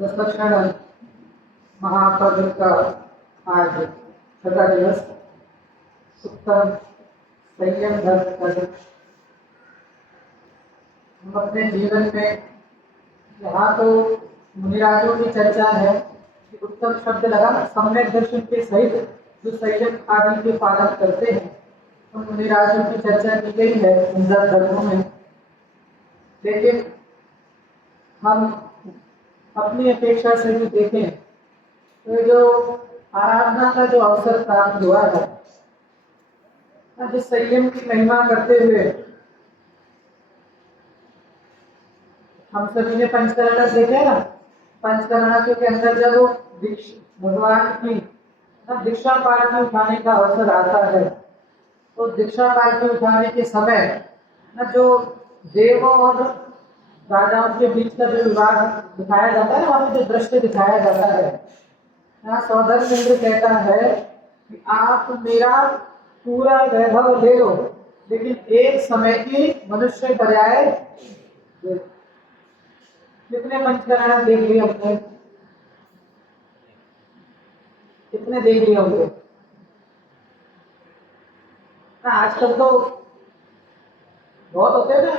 दशलक्षण महापर्व का आज छठा दिवस उत्तम संयम धर्म का दिन। हम अपने जीवन में यहाँ तो मुनिराजों की चर्चा है कि उत्तम शब्द लगा सम्यक दर्शन के सहित जो संयम आदि के पालन करते हैं तो मुनिराजों की चर्चा की गई है इन धर्मों में। लेकिन हम अपनी अपेक्षा से भी देखें तो जो आराधना का जो अवसर प्राप्त हुआ है, जो संयम की महिमा करते हुए हम सभी ने पंचकर्णा देखे ना। पंचकर्णा के अंदर जब भगवान की दीक्षा पालकी उठाने का अवसर आता है तो दीक्षा पालकी उठाने के समय न जो देवों और राजाओं के बीच का जो विवाद दिखाया जाता है, वहां जो दृश्य दिखाया जाता है, यहाँ सौधर्म इंद्र कहता है कि आप मेरा पूरा वैभव ले लो लेकिन एक समय की मनुष्य पर्याय। कितने पंचकर्णा देख लिए हमने, कितने देख लिए होंगे। आजकल तो बहुत होते हैं ना,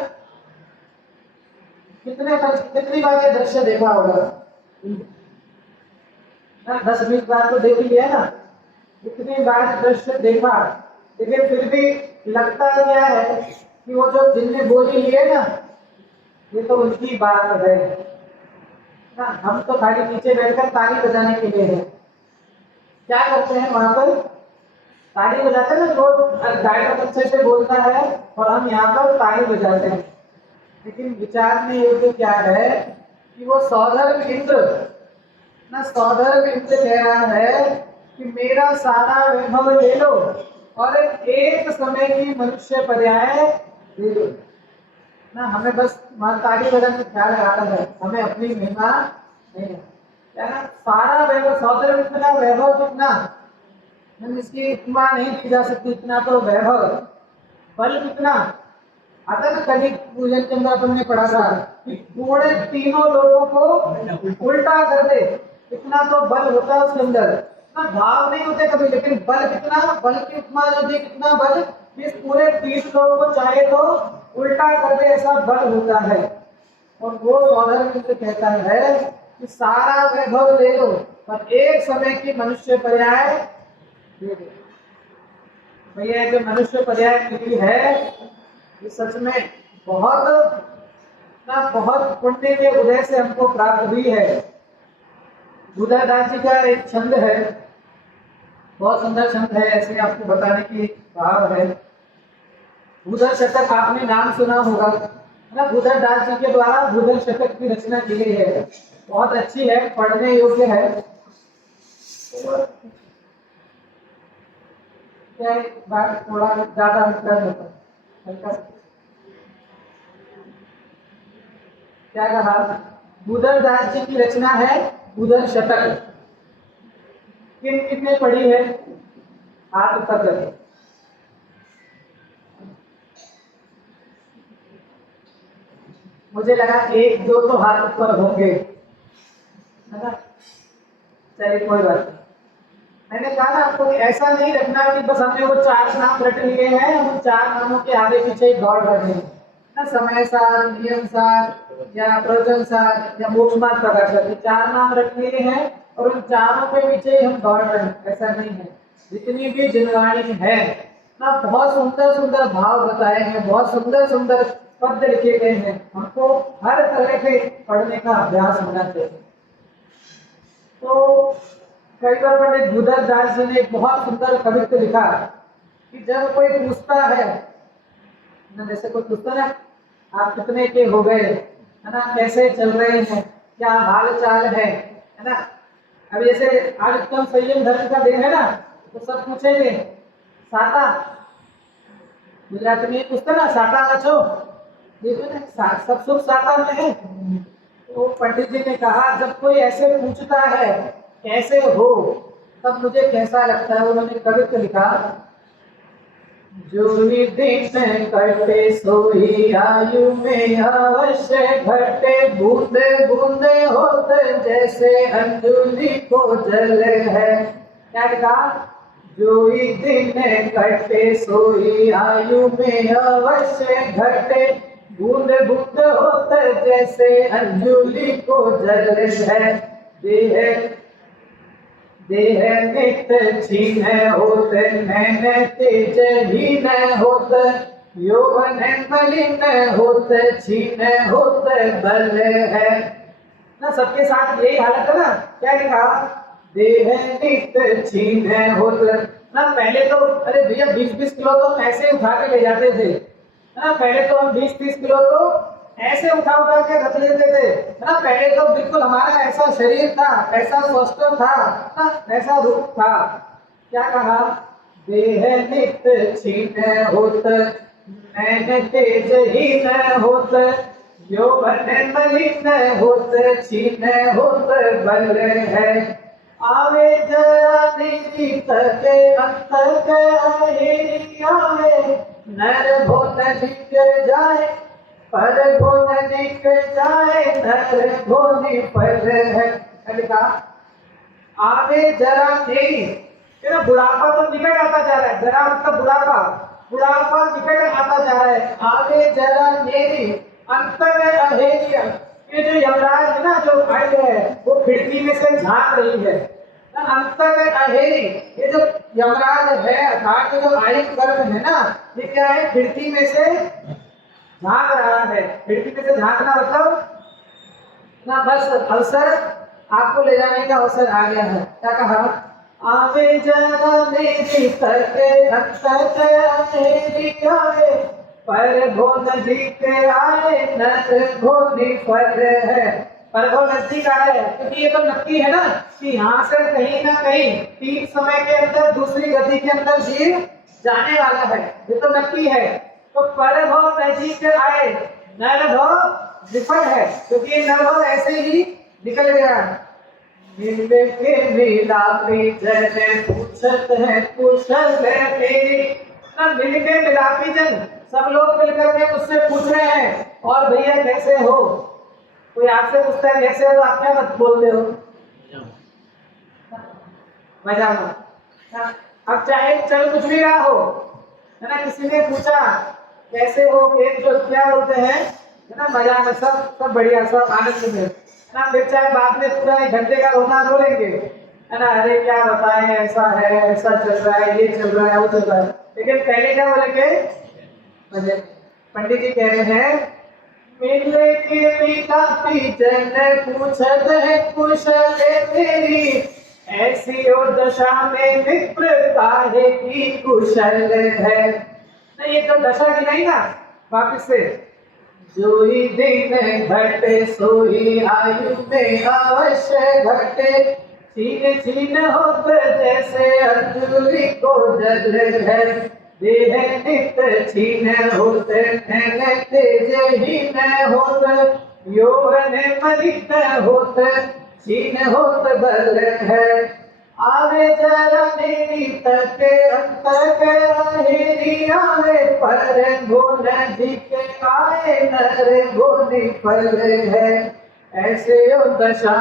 कितनी बार ये दृश्य देखा होगा ना, 10-20 बार तो देख लिया ना, इतनी बार दृश्य देखा लेकिन फिर भी लगता क्या है कि वो जो जिनने बोली लिए ना ये तो उनकी बात है ना। हम तो खाली नीचे बैठकर ताली बजाने के लिए है। क्या करते हैं वहां पर, ताली बजाते हैं ना, लोग गायक अच्छे से बोलता है और हम यहाँ पर ताली बजाते हैं। लेकिन विचारने योग्य क्या है कि वो सौधर्म इंद्र ना, सौधर्म इंद्र कह रहा है कि मेरा सारा वैभव ले लो और एक समय की मनुष्य पर्याय ले लो ना। हमें बस ताली बजाने में ख्याल आता है, हमें अपनी महिमा नहीं है क्या ना। सारा वैभव सौधर्म इंद्र का वैभव कितना, हम इसकी उपमा नहीं की जा सकती। इतना तो वैभव, बल कितना आता है। कभी पूजन के अंदर अपन ने पढ़ा था कि पूरे तीनों लोगों को उल्टा कर दे, इतना तो बल होता है उसके अंदर ना। भाव नहीं होते कभी, लेकिन बल कितना, बल की उपमा जो दी, कितना बल, इस पूरे 30 लोगों को चाहे तो उल्टा कर दे, ऐसा बल होता है। और वो सौधर्म इंद्र कहता है कि सारा वैभव ले लो और एक समय की मनुष्य पर्याय दे दो। भैया जो मनुष्य पर्याय मिली है ये सच में बहुत पुण्य के उदय से हमको प्राप्त हुई है। बुद्धदास जी का एक छंद है, बहुत सुंदर छंद है, ऐसे आपको बताने की भाव है। भूधर शतक आपने नाम सुना होगा ना, बुद्धदास जी के द्वारा भूधर शतक की रचना की गई है, बहुत अच्छी है, पढ़ने योग्य है। क्या बात थोड़ा ज्यादा कर होता है, क्या कहा, बुद्धदास जी की रचना है बुद्धर शतक। कितने पढ़ी है, हाथ ऊपर करके। मुझे लगा 1-2 तो हाथ ऊपर होंगे, है ना। चलिए कोई बात नहीं। मैंने कहा ना आपको ऐसा नहीं रखना कि बस हमने वो 4 नाम रट लिए हैं, हम 4 नामों के आगे पीछे दौड़ रहे हैं ना। समय सार, नियम सार, या प्रवचन सार या मोक्ष मार्ग प्रकाशक, ये 4 नाम रख लिए हैं और उन चारों के पीछे हम दौड़ रहे हैं। ऐसा नहीं है, जितनी भी जिनवाणी है ना, बहुत सुंदर सुंदर भाव बताए हैं, बहुत सुंदर सुंदर पद लिखे गए हैं। हमको हर तरह के पढ़ने का अभ्यास होना चाहिए। तो कई बार पंडित भूधर दास जी ने एक बहुत सुंदर कवित्व लिखा कि जब कोई पूछता है ना, जैसे कोई पूछता ना, आप कितने के हो गए, है ना, कैसे चल रहे हैं, क्या हाल चाल है ना। अब जैसे आज उत्तम संयम धर्म का दिन है ना, तो सब पूछेंगे साता, गुजराती में पूछते ना, साता नचो, देखो ना, सब सुख साता में है। तो पंडित जी ने कहा जब कोई ऐसे पूछता है कैसे हो, तब मुझे कैसा लगता है। उन्होंने कवित्व लिखा, जो दिन कटे सोई आयु में अवश्य घटे, बूंदे बूंदे होते जैसे अंजलि को जल है। क्या कहा, जो दिन कटे सोई आयु में अवश्य घटे, बूंदे बूंदे होते जैसे अंजलि को जल है। देह नित छीन होत, नैन तेज हीन होत, यौवन मलिन होत, छीन होत बल है ना। सबके साथ यही हालत है ना। क्या लिखा, देह नित छीन होत ना। पहले तो अरे भैया 20-20 किलो तो हम ऐसे उठा के ले जाते थे ना। पहले तो हम 20-30 किलो तो ऐसे उठा के रख लेते थे ना। पहले तो बिल्कुल हमारा ऐसा शरीर था, ऐसा स्वस्थ था ना, ऐसा रूप था। क्या कहा, देह नित छीन होत, नैन तेज हीन होत, यौवन मलिन होत, छीन होत बल है। आवे जरा निधि तके अंत के आवे, नर भोत दिख जाए पर भो नजिक जाए, नर भो निपल है। लिखा, आवे जरा तेरी, तेरा बुढ़ापा तो निकट आता जा रहा है। जरा मतलब बुढ़ापा, बुढ़ापा निकट आता जा रहा है। आवे जरा मेरी अंतर अहेरिया, ये जो यमराज है ना, जो आई है, वो खिड़की में से झांक रही है। अंतर अहेरी, ये जो यमराज है अर्थात जो आई कर्म है ना, ये क्या है, खिड़की में से झांक रहा है। खिड़की में से झांकना मतलब ना, बस अवसर आपको ले जाने का अवसर आ गया है। क्या कहा, आवे जरा मेरी करके अंतर मेरी आए, पर भो नजीक आए, नर भो निफर है। पर भो नजदीक आए, क्योंकि ये तो नक्की है ना कि यहाँ से कहीं ना कहीं 3 समय के अंदर दूसरी गति के अंदर जीव जाने वाला है, ये तो नक्की है। तो पर भो नजीक आए, नर भो विफल है, क्योंकि ये नर भो ऐसे ही निकल गया। मिले के मिलापी जन पूछत है कुशल तेरी ना। मिलके मिलापी जन, सब लोग मिलकर के मुझसे पूछ रहे हैं, और भैया कैसे हो। कोई आपसे पूछता है कैसे हो, तो आप क्या मत बोलते हो, मजा में। अब चाहे चल कुछ भी रहा हो, है ना, किसी ने पूछा कैसे हो, एक जो क्या बोलते हैं, है ना, मजा में, सब बढ़िया, सब आनंद में ना। फिर चाहे बाद में पूरा 1 घंटे का रोना रो लेंगे, है ना, अरे क्या बताएं, ऐसा है, ऐसा चल रहा है, ये चल रहा है, वो चल रहा है। लेकिन पहले क्या बोलेंगे, मजे। पंडित जी कह रहे हैं, मिले के मिलापी जन पूछत है कुशल तेरी, ऐसी और दशा में मित्र काहे की कुशल है। नहीं, ये तो दशा की नहीं ना, वापिस से, जो ही दिन घटे सोई आयु में अवश्य घटे, छीन छीन होत जैसे अंजलि को जल है। देह नित छीन होत, नैन तेज हीन होत, यौवन मलिन होत, छीन होत बल है। आवे जरा मेरी तके अंत हेरी आवे, पर भो नजीक आए, नर भो निफल है। ऐसे ओ दशा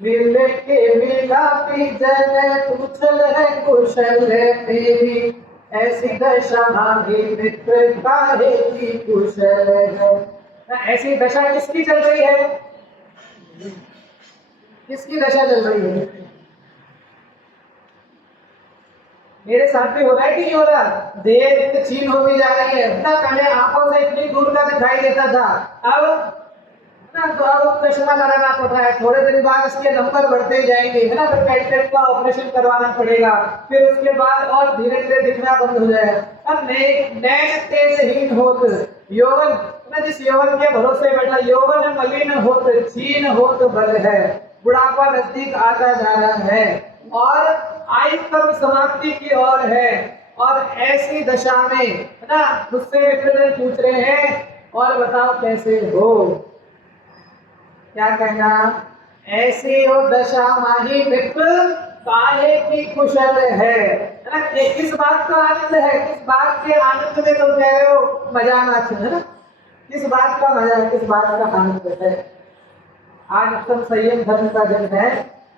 मिल के मिलापी जन पूछल है कुशल तेरी, ऐसी दशा मांगी मित्र काहे की कुशल है। ऐसी दशा किसकी चल रही है? किसकी दशा चल रही है? मेरे साथ भी हो रहा है कि नहीं हो रहा? देह इतनी क्षीण होती जा रही है ना, पहले आंखों से इतनी दूर का दिखाई देता था, अब ना तो अब चश्मा लगाना पड़ रहा है। थोड़े दिन बाद इसके नंबर बढ़ते जाएंगे, है ना, फिर कैटरेक्ट का ऑपरेशन करवाना पड़ेगा, फिर उसके बाद और धीरे धीरे दिखना बंद हो जाएगा। अब नैन तेजहीन होत यौवन, ना जिस यौवन के भरोसे बैठा, यौवन मलिन होत क्षीण होत बल है, बुढ़ापा नजदीक आता जा रहा है और आयु कर्म समाप्ति की ओर है। और ऐसी दशा में, है ना, मुझसे मित्रजन पूछ रहे हैं और बताओ कैसे हो? क्या कहना? ऐसी हो दशा माही मित्र काहे की कुशल है ना? किस बात का आनंद है? किस बात के आनंद में तुम कह रहे हो मजा ना है ना? किस बात का मजा है, किस बात का आनंद है? आज उत्तम संयम धर्म का दिन है,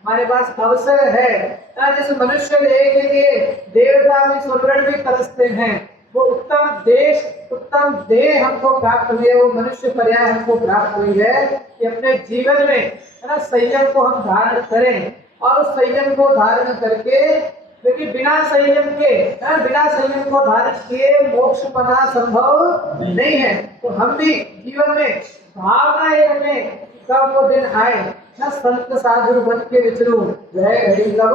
हमारे पास अवसर है। जिस मनुष्य देह के लिए देवता भी स्वर्गण भी तरसते हैं, वो उत्तम देश उत्तम देह हमको प्राप्त हुई है, वो मनुष्य पर्याय हमको प्राप्त हुई है कि अपने जीवन में, है ना, संयम को हम धारण करें। और उस संयम को धारण करके, क्योंकि बिना संयम के, बिना संयम को धारण किए मोक्ष पाना संभव नहीं है। तो हम भी जीवन में भावना ये रखें, कब वो दिन आए ना संत साधु बन के विचरूं, वह घड़ी कब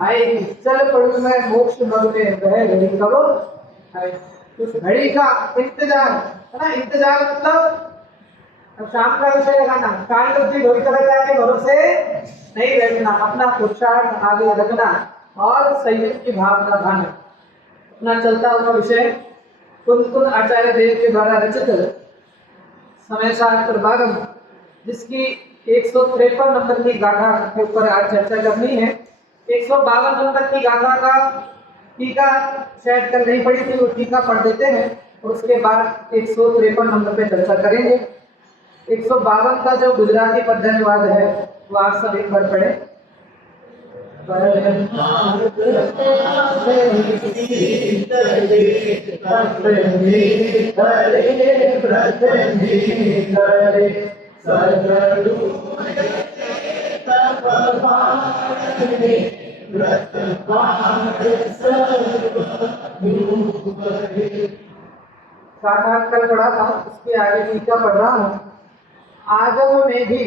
आएगी, चल पड़ू मैं मोक्ष मग में, वह घड़ी कब आएगी। उस घड़ी का इंतजार, है ना, इंतजार मतलब अब शाम का विषय लगाना, काल बुद्धि भविष्यवक्ता के भरोसे नहीं बैठना, अपना पुरुषार्थ आगे रखना और संयम की भावना भाना। अपना चलता हुआ विषय कुंद आचार्य देव के द्वारा रचित समय शास्त्र भागम, जिसकी 153 नंबर की गाथा के ऊपर आज चर्चा करनी है। 152 नंबर की गाथा का टीका शायद कल नहीं पड़ी थी, वो टीका पढ़ देते हैं और उसके बाद 153 नंबर पे चर्चा करेंगे। 152 का जो गुजराती पद्यानुवाद है वो आप सब एक बार पढ़े। कल पढ़ा था, उसके आगे टीका पढ़ रहा हूँ। आगम में भी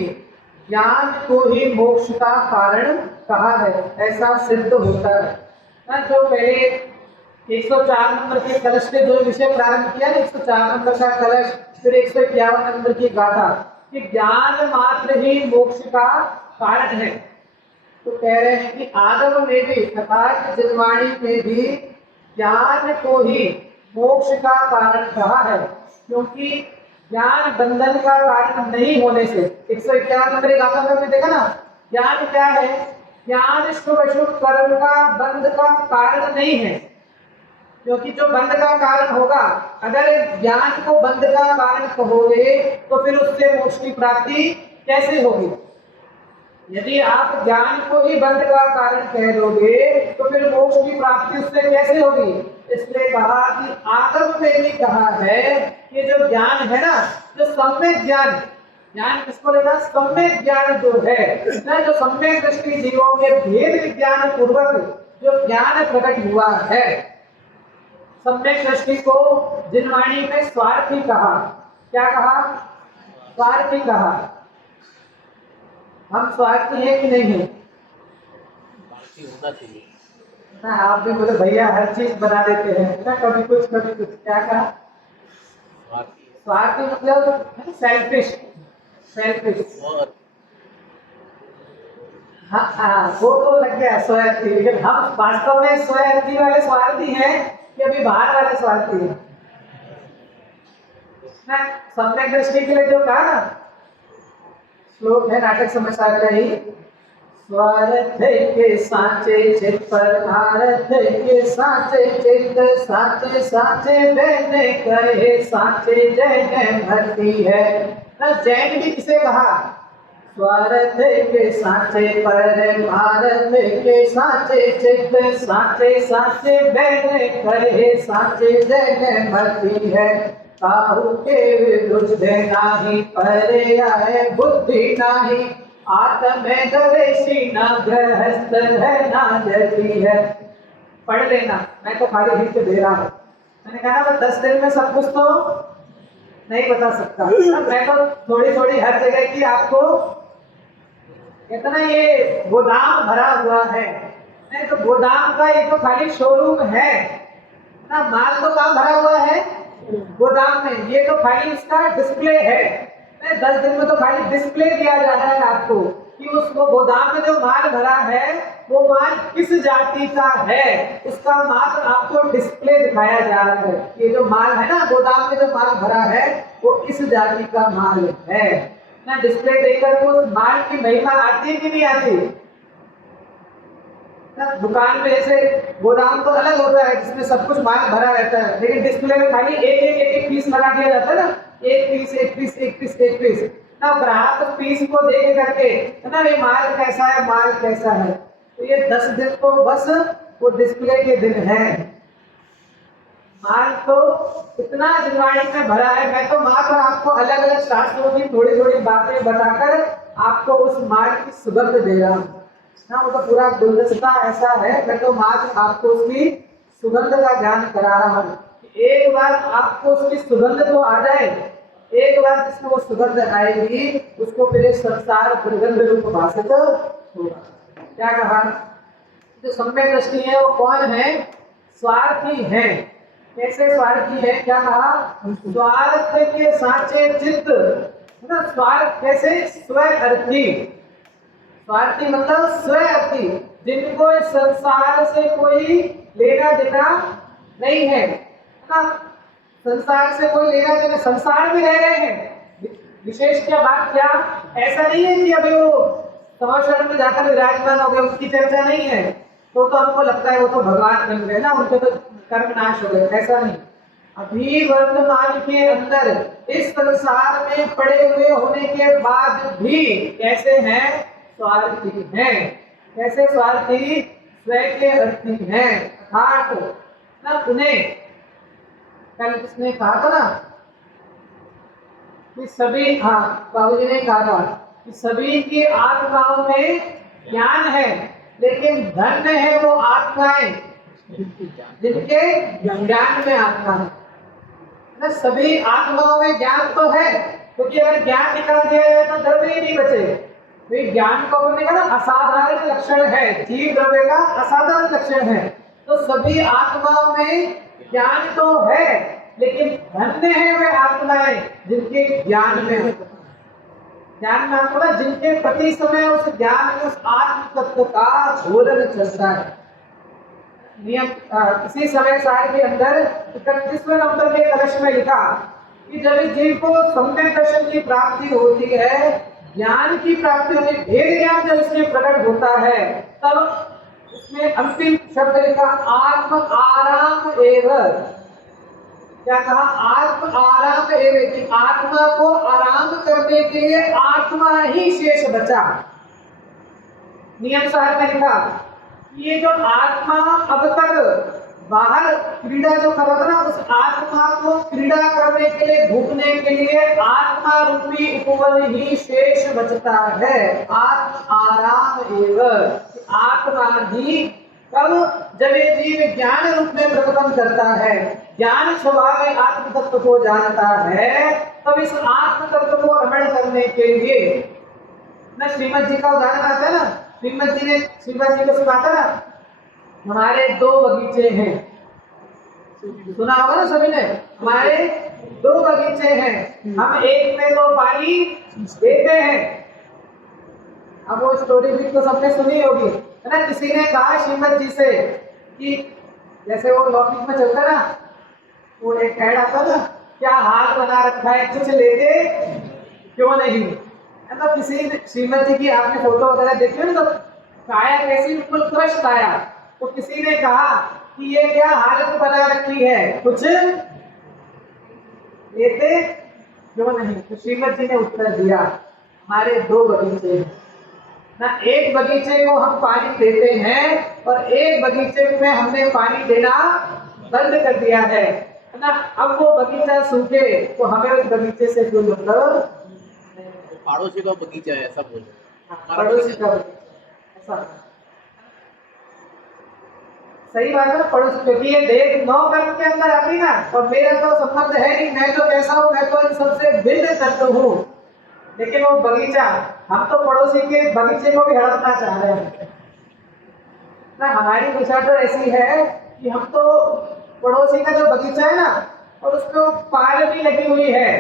ज्ञान को ही मोक्ष का कारण कहा है, ऐसा सिद्ध होता है ना। जो पहले 104 नंबर के कलश के जो विषय प्रारंभ किया ना, 104 नंबर का कलश, फिर 151 नंबर की गाथा कि ज्ञान मात्र ही मोक्ष का कारण है। तो कह रहे हैं कि आगम में भी अर्थात जिनवाणी में भी ज्ञान को ही मोक्ष का कारण कहा है, क्योंकि ज्ञान बंधन का कारण नहीं होने से। 151 नंबर गाथा में हमने देखा ना, ज्ञान क्या है? ज्ञान शुभ अशुभ कर्म का बंध का कारण नहीं है, क्योंकि जो बंध का कारण होगा, अगर ज्ञान को बंध का कारण कहोगे तो फिर उससे मोक्ष की प्राप्ति कैसे होगी? यदि आप ज्ञान को ही बंध का कारण कह दोगे तो फिर मोक्ष की प्राप्ति उससे कैसे होगी? इसलिए कहा कि आगम में भी कहा है कि जो ज्ञान है ना, जो सम्यक ज्ञान, ज्ञान किसको लेना? सम्यक ज्ञान जो है ना, जो सम्यक दृष्टि जीवों के भेद विज्ञान पूर्वक जो ज्ञान प्रकट हुआ है, सम्यक दृष्टि को जिनवाणी में स्वार्थी कहा। क्या कहा? स्वार्थी कहा। हम स्वार्थी हैं कि नहीं है? होना चाहिए ना। आप भी बोले भैया हर चीज बना देते हैं ना, कभी कुछ कभी कुछ। क्या कहा? स्वार्थी मतलब सेल्फिश, सेल्फिश। हाँ, वो तो लग गया स्वार्थी, लेकिन हम वास्तव में स्वार्थी वाले स्वार्थी हैं कि अभी बाहर वाले स्वार्थी हैं? सम्यक दृष्टि के लिए जो कहा ना, श्लोक है नाटक समाचार का ही, स्वार्थ के साचे चित परमार्थ के साचे चित, साचे साचे बहने कहे साचे जय जय भक्ति है। जैन भी किसे कहा? स्वार्थ के साचे परमार्थ के साचे चित, साचे साचे बहने कहे साचे जय जय भक्ति है। काहू के विरुद्ध नाही, परे आए बुद्धि नाही, आत्म गवेशी न गृहस्थ है ना जती है। पढ़ लेना, मैं तो खाली हिंट दे रहा हूँ। मैंने कहा ना 10 दिन में सब कुछ तो नहीं बता सकता, मैं तो थोड़ी थोड़ी हर जगह की आपको इतना ये गोदाम भरा हुआ है। नहीं तो गोदाम का ये तो खाली शोरूम है ना, माल तो कहाँ भरा हुआ है, गोदाम में। ये तो खाली इसका डिस्प्ले है। 10 दिन में तो खाली डिस्प्ले दिया जा रहा है आपको कि उसको गोदाम में जो माल भरा है वो माल किस जाति का है, उसका मात्र आपको डिस्प्ले दिखाया जा रहा है। ये जो माल है ना, गोदाम में जो माल भरा है वो इस जाति का माल है ना। डिस्प्ले देखकर वो माल की महिमा आती है कि नहीं आती ना। दुकान में ऐसे गोदाम तो अलग होता है जिसमें सब कुछ माल भरा रहता है, लेकिन डिस्प्ले में खाली एक पीस लगा दिया जाता है ना, एक पीस ना। ग्राहक पीस को देख करके ना ये माल कैसा है, माल कैसा है। तो ये 10 दिन तो बस वो डिस्प्ले के दिन है। माल तो इतना जिनवाणी में भरा है। मैं तो मात्र आपको अलग अलग शास्त्रों की थोड़ी थोड़ी बातें बताकर आपको उस माल की सुगंध दे रहा हूँ ना। वो तो पूरा गुलदस्ता ऐसा है, मैं तो मात्र आपको उसकी सुगंध का ज्ञान करा रहा हूँ। एक बार आपको उसकी सुगंध तो आ जाए, एक बार जिसमें वो सुगंध आएगी उसको फिर संसार दुर्गंध रूप भाषित होगा। क्या कहा? जो सम्यक दृष्टि है वो कौन है? स्वार्थी है। कैसे स्वार्थी है? क्या कहा? स्वार्थ के साचे चित्त ना। स्वार्थ कैसे? स्वअर्थी। स्वार्थी मतलब स्वअर्थी, जिनको इस संसार से कोई लेना देना नहीं है ना। संसार से कोई लेना देना, संसार में रह रहे हैं। विशेष क्या बात, क्या ऐसा नहीं है कि अभी वो समाशरण में जाकर विराजमान हो गए, उसकी चर्चा नहीं है तो हमको लगता है वो तो भगवान बन गए ना, उनके तो कर्म नाश हो गए। ऐसा नहीं। अभी वर्तमान के अंदर इस संसार में पड़े हुए होने के बाद भी कैसे हैं? स्वार्थी हैं। कैसे स्वार्थी? स्वयं के अर्थी हैं। अर्थात ना उन्हें कल किसने कहा था ना कि सभी, हाँ बाबूजी ने कहा था कि सभी की आत्माओं में ज्ञान है, लेकिन धन्य है वो आत्माएं जिनके ज्ञान में आत्मा है ना। सभी आत्माओं में ज्ञान तो है, क्योंकि अगर ज्ञान निकाल दिया जाए तो द्रव्य ही नहीं बचे। तो ज्ञान को बोलने का ना असाधारण लक्षण है, जीव द्रव्य का असाधारण लक्षण है। तो सभी आत्माओं में ज्ञान तो है, लेकिन धन्य है वे आत्माएं जिनके ज्ञान में है। ज्ञान में आपको ना जिनके प्रति समय उस ज्ञान में उस आत्म तत्व का घोलन चलता है। नियम इसी समय सार के अंदर 31वें नंबर के कलश में लिखा कि जब जीव को सम्यक दर्शन की प्राप्ति होती है, ज्ञान की प्राप्ति होती है, भेद ज्ञान जब इसमें प्रकट होता है, तब उसमें अंतिम शब्द लिखा आत्म आराम एवं। क्या कहा? आत्म आराम एवं, कि आत्मा को आराम करने के लिए आत्मा ही शेष बचा। नियम सार में लिखा ये जो आत्मा अब तक बाहर क्रीड़ा जो कर रहा था ना, उस आत्मा को क्रीड़ा करने के लिए, घूमने के लिए आत्मा रूपी उपवन ही शेष बचता है। आत्म आराम एवं, आत्मा ही कब? जब ये जीव ज्ञान रूप में प्रकटन करता है, ज्ञान स्वभाव में आत्म तत्व को जानता है, तब इस आत्म तत्व को रमण करने के लिए ना श्रीमद जी का उदाहरण आता है ना। श्रीमद जी को सुनाता ना, हमारे 2 बगीचे हैं। सुना होगा ना सभी ने, हमारे 2 बगीचे हैं, हम एक में तो पानी देते हैं। अब वो स्टोरी भी तो सबने सुनी होगी है ना। किसी ने कहा श्रीमद जी से कि जैसे वो लौकिक में चलता ना, वो एक ऐड आता ना, क्या हाल बना रखा है, कुछ लेते क्यों नहीं। तो किसी श्रीमद जी की आपने फोटो वगैरह देखी हो ना, तो काया कैसी, बिल्कुल क्रश काया। तो किसी ने कहा कि ये क्या हालत बना रखी है, कुछ लेते क्यों नहीं। तो श्रीमद जी ने उत्तर दिया हमारे 2 बगीचे हैं ना, एक बगीचे को हम पानी देते हैं और एक बगीचे में हमने पानी देना बंद कर दिया है ना। अब वो बगीचा सूखे तो हमें उस बगीचे से कोई मतलब पड़ोसी का बगीचा है, ऐसा बोलो। हमारा पड़ोसी बगीचा का ऐसा सही बात है ना। पड़ोस क्योंकि ये देख 9 कर्म के अंदर आती ना, और मेरा तो संबंध है नहीं, मैं तो कैसा हूँ, मैं तो इन सबसे भिन्न तत्व हूँ। लेकिन वो बगीचा, हम तो पड़ोसी के बगीचे को भी हड़पना चाह रहे हैं ना। हमारी दिशा तो ऐसी है कि हम तो पड़ोसी का जो बगीचा है ना, और उसमें पाल भी लगी हुई है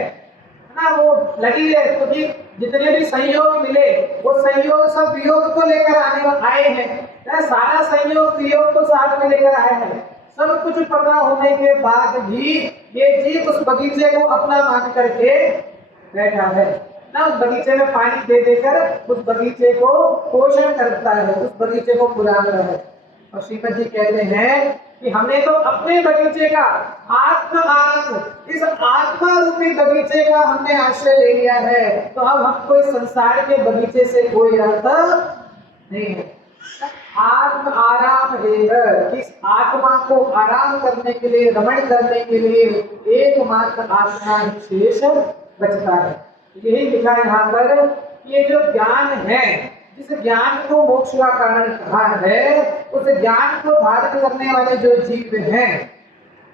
ना, वो लगी है, क्योंकि जितने भी संयोग मिले वो संयोग सब वियोग को लेकर आए हैं ना। सारा संयोग वियोग को साथ में लेकर आए हैं। सब कुछ पता होने के बाद भी ये जीव उस बगीचे को अपना मान करके बैठा है ना। उस बगीचे में पानी दे देकर उस बगीचे को पोषण करता है, उस बगीचे को पुराना है। और श्रीपद जी कहते हैं कि हमने तो अपने बगीचे का इस आत्मा रूपी बगीचे का हमने आश्रय ले लिया है, तो अब हमको इस संसार के बगीचे से कोई अर्थ नहीं है। आत्म आराम है, इस आत्मा को आराम करने के लिए, रमण करने के लिए एकमात्र आत्मा ही शेष बचता है। यही लिखा है यहाँ पर, ये जो ज्ञान है, जिस ज्ञान को मोक्ष का कारण कहा है, उस ज्ञान को धारण करने वाले जो जीव हैं,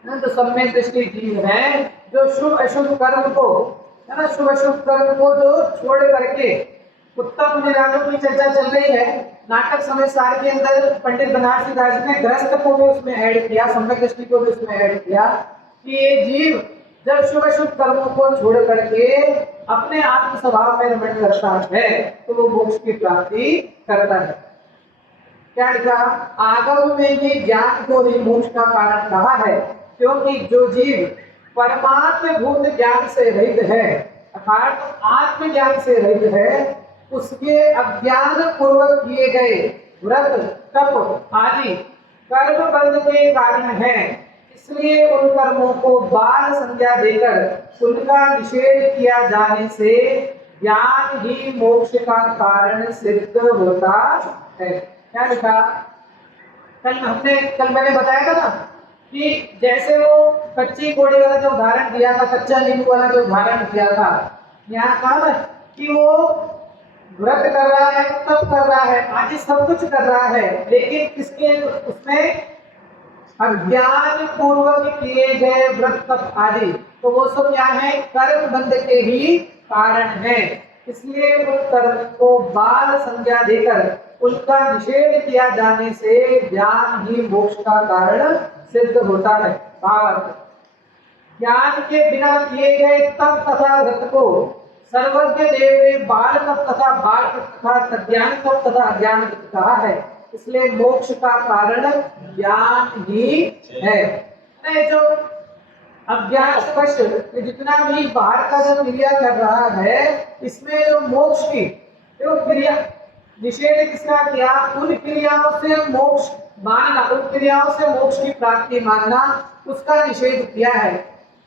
तो सम्यक दृष्टि जीव हैं, जो शुभ अशुभ कर्म को, है ना, शुभ अशुभ कर्म को जो छोड़ करके, उत्तम निरालों की चर्चा चल रही है नाटक समय सार के अंदर। पंडित बनारसी दास जी ने ग्रस्त को भी उसमें ऐड किया, सम्यक दृष्टि को भी उसमें ऐड किया कि ये जीव जब शुभ अशुभ कर्मों को छोड़ करके अपने आत्म स्वभाव में रमण करता है, तो वो मोक्ष की प्राप्ति करता है। क्या लिखा? आगम में ये ज्ञान को ही मोक्ष का कारण कहा है, क्योंकि जो जीव परमात्म भूत ज्ञान से रहित है, अर्थात आत्म ज्ञान से रहित है, उसके अज्ञान पूर्वक किए गए व्रत तप आदि कर्म बंध के कारण है। इसलिए उन कर्मों को बाल संज्ञा देकर उनका निषेध किया जाने से ज्ञान ही मोक्ष का कारण सिद्ध होता है। क्या लिखा? कल मैंने बताया था ना कि जैसे वो कच्ची घोड़े वाला जो उदाहरण दिया था, कच्चा नींबू वाला जो उदाहरण दिया था, यहाँ कहा ना कि वो व्रत कर रहा है, तप कर रहा है, आदि सब कुछ कर रहा है, लेकिन किसके उसमें अज्ञान पूर्वक किए गए व्रत तप आदि, तो वो सब क्या है? कर्म बंध के ही कारण है। इसलिए उन कर्म को बाल संज्ञा देकर उनका निषेध किया जाने से ज्ञान ही मोक्ष का कारण सिद्ध होता है। ज्ञान के बिना किए गए तप तथा व्रत को सर्वज्ञ देव ने बाल तप तथा बाल तथा तज्ञान तप तथा अज्ञान कहा है। इसलिए मोक्ष का कारण ज्ञान ही है। जो अज्ञान स्पष्ट जितना भी बाहर का जो क्रिया कर रहा है, इसमें जो मोक्ष की जो क्रिया निषेध किसका किया? उन क्रियाओं से मोक्ष मानना, उन क्रियाओं से मोक्ष की प्राप्ति मानना, उसका निषेध किया है।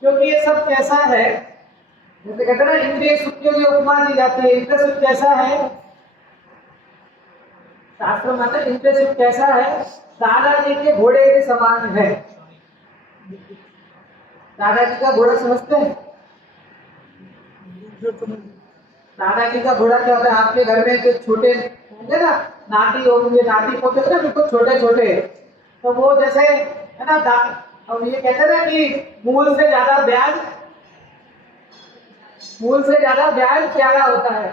क्योंकि ये सब कैसा है, जैसे कहते हैं ना, इंद्रिय सुख के लिए उपमा दी जाती है। इंद्रिय सुख कैसा है? शास्त्र में इंद्रिय सुख कैसा है? दादाजी के घोड़े के समान है। दादाजी का घोड़ा समझते हैं? दादाजी का घोड़ा क्या होता है? आपके घर में जो छोटे होंगे ना, नाती होंगे, नाती पोते ना, बिल्कुल छोटे छोटे, तो वो जैसे है ना, अब ये कहते हैं ना कि मूल से ज्यादा ब्याज प्यारा होता है।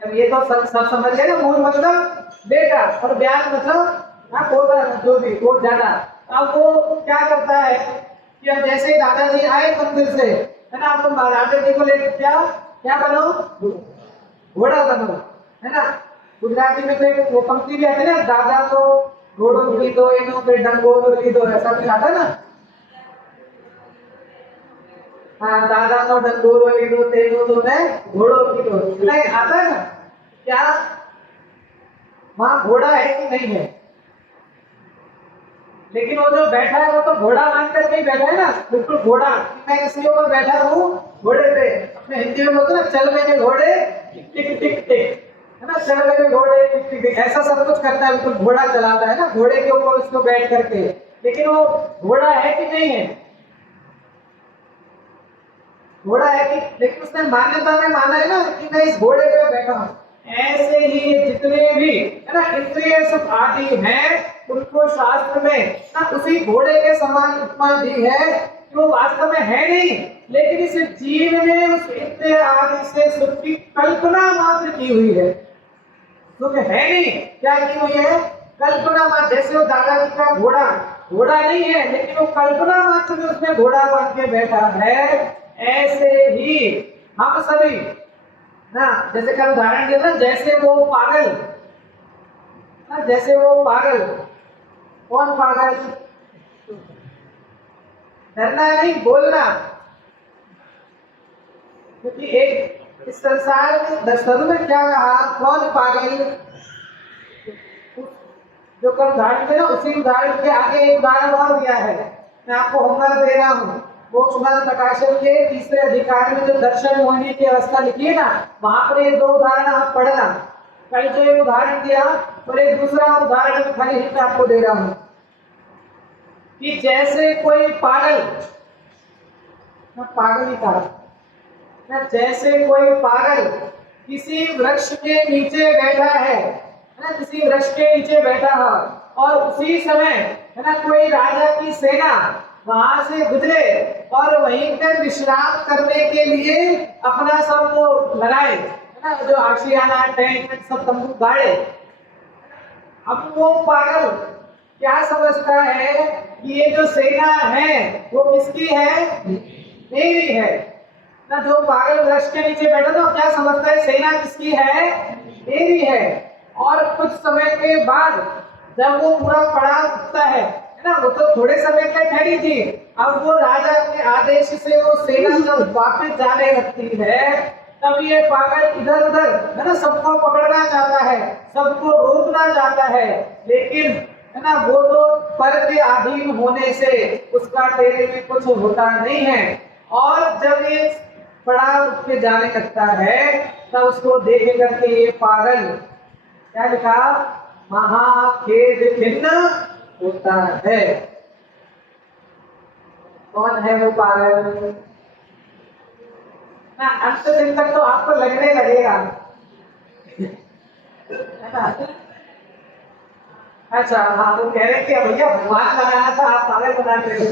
अब ये तो सब समझ गए ना, मूल मतलब बेटा और ब्याज मतलब पोता, जो भी वो ज्यादा। अब वो क्या करता है कि अब जैसे दादाजी आए मंदिर से, है ना, अब दादाजी को लेकर क्या बनो? घोड़ा बनो, है ना। गुजराती में तो वो पंक्ति भी आती है ना, दादा को घोड़ो की दो, इनो पे डंगोरो की दो, ऐसा भी आता है ना। हाँ, दादा को डंगोरो लीडो तेनो तो मैं घोड़ो की दो, नहीं आता है ना। क्या वहां घोड़ा है कि नहीं है? लेकिन वो जो बैठा है वो तो घोड़ा मान करके ही बैठा है ना, बिल्कुल घोड़ा। मैं किसी ऊपर बैठा हूँ घोड़े पे, अपने हिंदी में बोलते ना, चल मेरे घोड़े टिक टिक टिक, है ना, चल मेरे घोड़े टिक टिक टिक, ऐसा सब कुछ करता है, बिल्कुल घोड़ा चलाता है ना, घोड़े के ऊपर उसको बैठ करके। लेकिन वो घोड़ा है कि नहीं है? घोड़ा है कि, लेकिन उसने मान्यता में माना है ना कि मैं इस घोड़े पे बैठा हूँ। ऐसे ही ये जितने भी है ना इंद्रिय सुख आदि हैं उनको शास्त्र में ना उसी घोड़े के समान उपमा दी है कि वो वास्तव में है नहीं, लेकिन इस जीव ने उस इंद्रिय आदि से सुख की कल्पना मात्र की हुई है। सुख है नहीं, क्या की हुई है? कल्पना मात्र। जैसे वो दादाजी का घोड़ा घोड़ा नहीं है, लेकिन वो कल्पना मात्र में उसमें घोड़ा बन के बैठा है। ऐसे ही हम सभी ना, जैसे कल उदाहरण दिया ना, जैसे वो पागल ना, जैसे वो पागल। कौन पागल? डरना नहीं, बोलना। क्योंकि एक इस संसार में दशरथ में क्या कहा, कौन पागल? जो कल उदाहरण थे ना, उसी उदाहरण के आगे एक उदाहरण और दिया है। मैं आपको होमवर्क दे रहा हूँ। मोक्ष मार्ग प्रकाशन के तीसरे अधिकार में जो दर्शन मोहिनी की अवस्था लिखी है ना, वहां पर ये दो उदाहरण आप पढ़ना। कल जो एक उदाहरण दिया और एक दूसरा उदाहरण खाली हिंट आपको दे रहा हूँ कि जैसे कोई पागल ना, पागल ही कहा ना, जैसे कोई पागल किसी वृक्ष के नीचे बैठा है ना, किसी वृक्ष के नीचे बैठा है और उसी समय है ना कोई राजा की सेना वहां से गुजरे और वहीं पर विश्राम करने के लिए अपना सब वो लगाए है ना, जो आशियाना टेंट सब तंबू गाड़े। अब वो पागल क्या समझता है कि ये जो सेना है वो किसकी है? मेरी है ना। जो पागल वृक्ष के नीचे बैठा था, क्या समझता है? सेना किसकी है? मेरी है। और कुछ समय के बाद जब वो पूरा पड़ाव उठता है ना, वो तो थोड़े समय तक ठहरी थी, अब वो राजा के आदेश से वो सेना जब वापस जाने लगती है, तब ये पागल इधर उधर है ना सबको पकड़ना चाहता है, सबको रोकना चाहता है, लेकिन है ना वो तो पर के अधीन होने से उसका तेरे में कुछ होता नहीं है। और जब ये पड़ाव उठ के जाने लगता है, तब उसको देख करके ये पागल क्या लिखा? महाखेद खिन्न होता है। कौन है वो पागल? ना अंत दिन तक तो आपको लगने लगेगा है ना। अच्छा, हाँ, वो कह रहे हैं कि भैया भगवान बनाना था, आप पागल बना रहे हो।